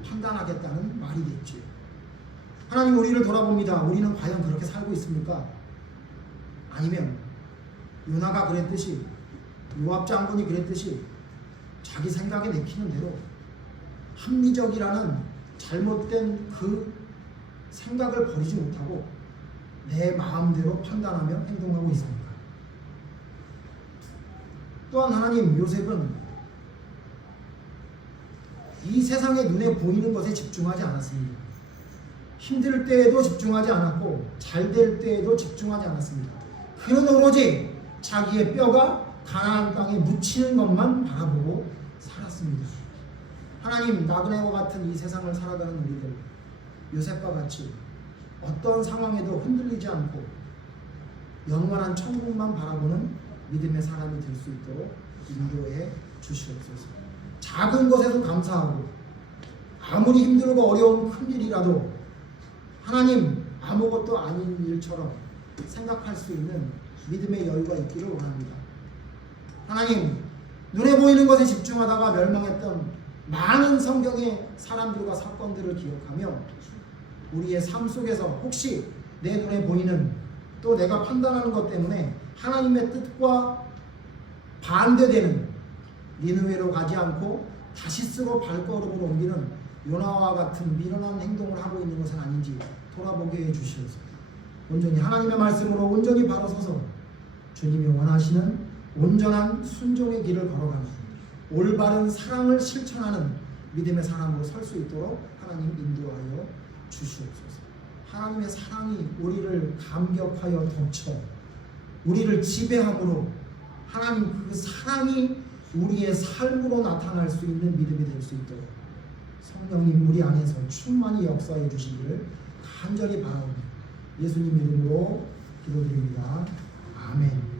판단하겠다는 말이겠죠. 하나님, 우리를 돌아봅니다. 우리는 과연 그렇게 살고 있습니까? 아니면 요나가 그랬듯이, 요압 장군이 그랬듯이 자기 생각에 내키는 대로 합리적이라는 잘못된 그 생각을 버리지 못하고 내 마음대로 판단하며 행동하고 있습니까? 또한 하나님, 요셉은 이 세상의 눈에 보이는 것에 집중하지 않았습니다. 힘들 때에도 집중하지 않았고 잘 될 때에도 집중하지 않았습니다. 그는 오로지 자기의 뼈가 가나안 땅에 묻히는 것만 바라보고 살았습니다. 하나님, 나그네와 같은 이 세상을 살아가는 우리들, 요셉과 같이 어떤 상황에도 흔들리지 않고 영원한 천국만 바라보는 믿음의 사람이 될 수 있도록 인도해 주시옵소서. 작은 것에도 감사하고 아무리 힘들고 어려운 큰 일이라도 하나님, 아무것도 아닌 일처럼 생각할 수 있는 믿음의 여유가 있기를 원합니다. 하나님, 눈에 보이는 것에 집중하다가 멸망했던 많은 성경의 사람들과 사건들을 기억하며 우리의 삶 속에서 혹시 내 눈에 보이는, 또 내가 판단하는 것 때문에 하나님의 뜻과 반대되는 니느웨로 가지 않고 다시스로 발걸음을 옮기는 요나와 같은 미련한 행동을 하고 있는 것은 아닌지 돌아보게 해주시옵소서. 온전히 하나님의 말씀으로 온전히 바로 서서 주님이 원하시는 온전한 순종의 길을 걸어가는 올바른 사랑을 실천하는 믿음의 사람으로 설 수 있도록 하나님 인도하여 주시옵소서. 하나님의 사랑이 우리를 감격하여 덮쳐 우리를 지배함으로 하나님, 그 사랑이 우리의 삶으로 나타날 수 있는 믿음이 될 수 있도록 성령님 우리 안에서 충만히 역사해 주시기를 간절히 바라옵니다. 예수님 이름으로 기도드립니다. 아멘.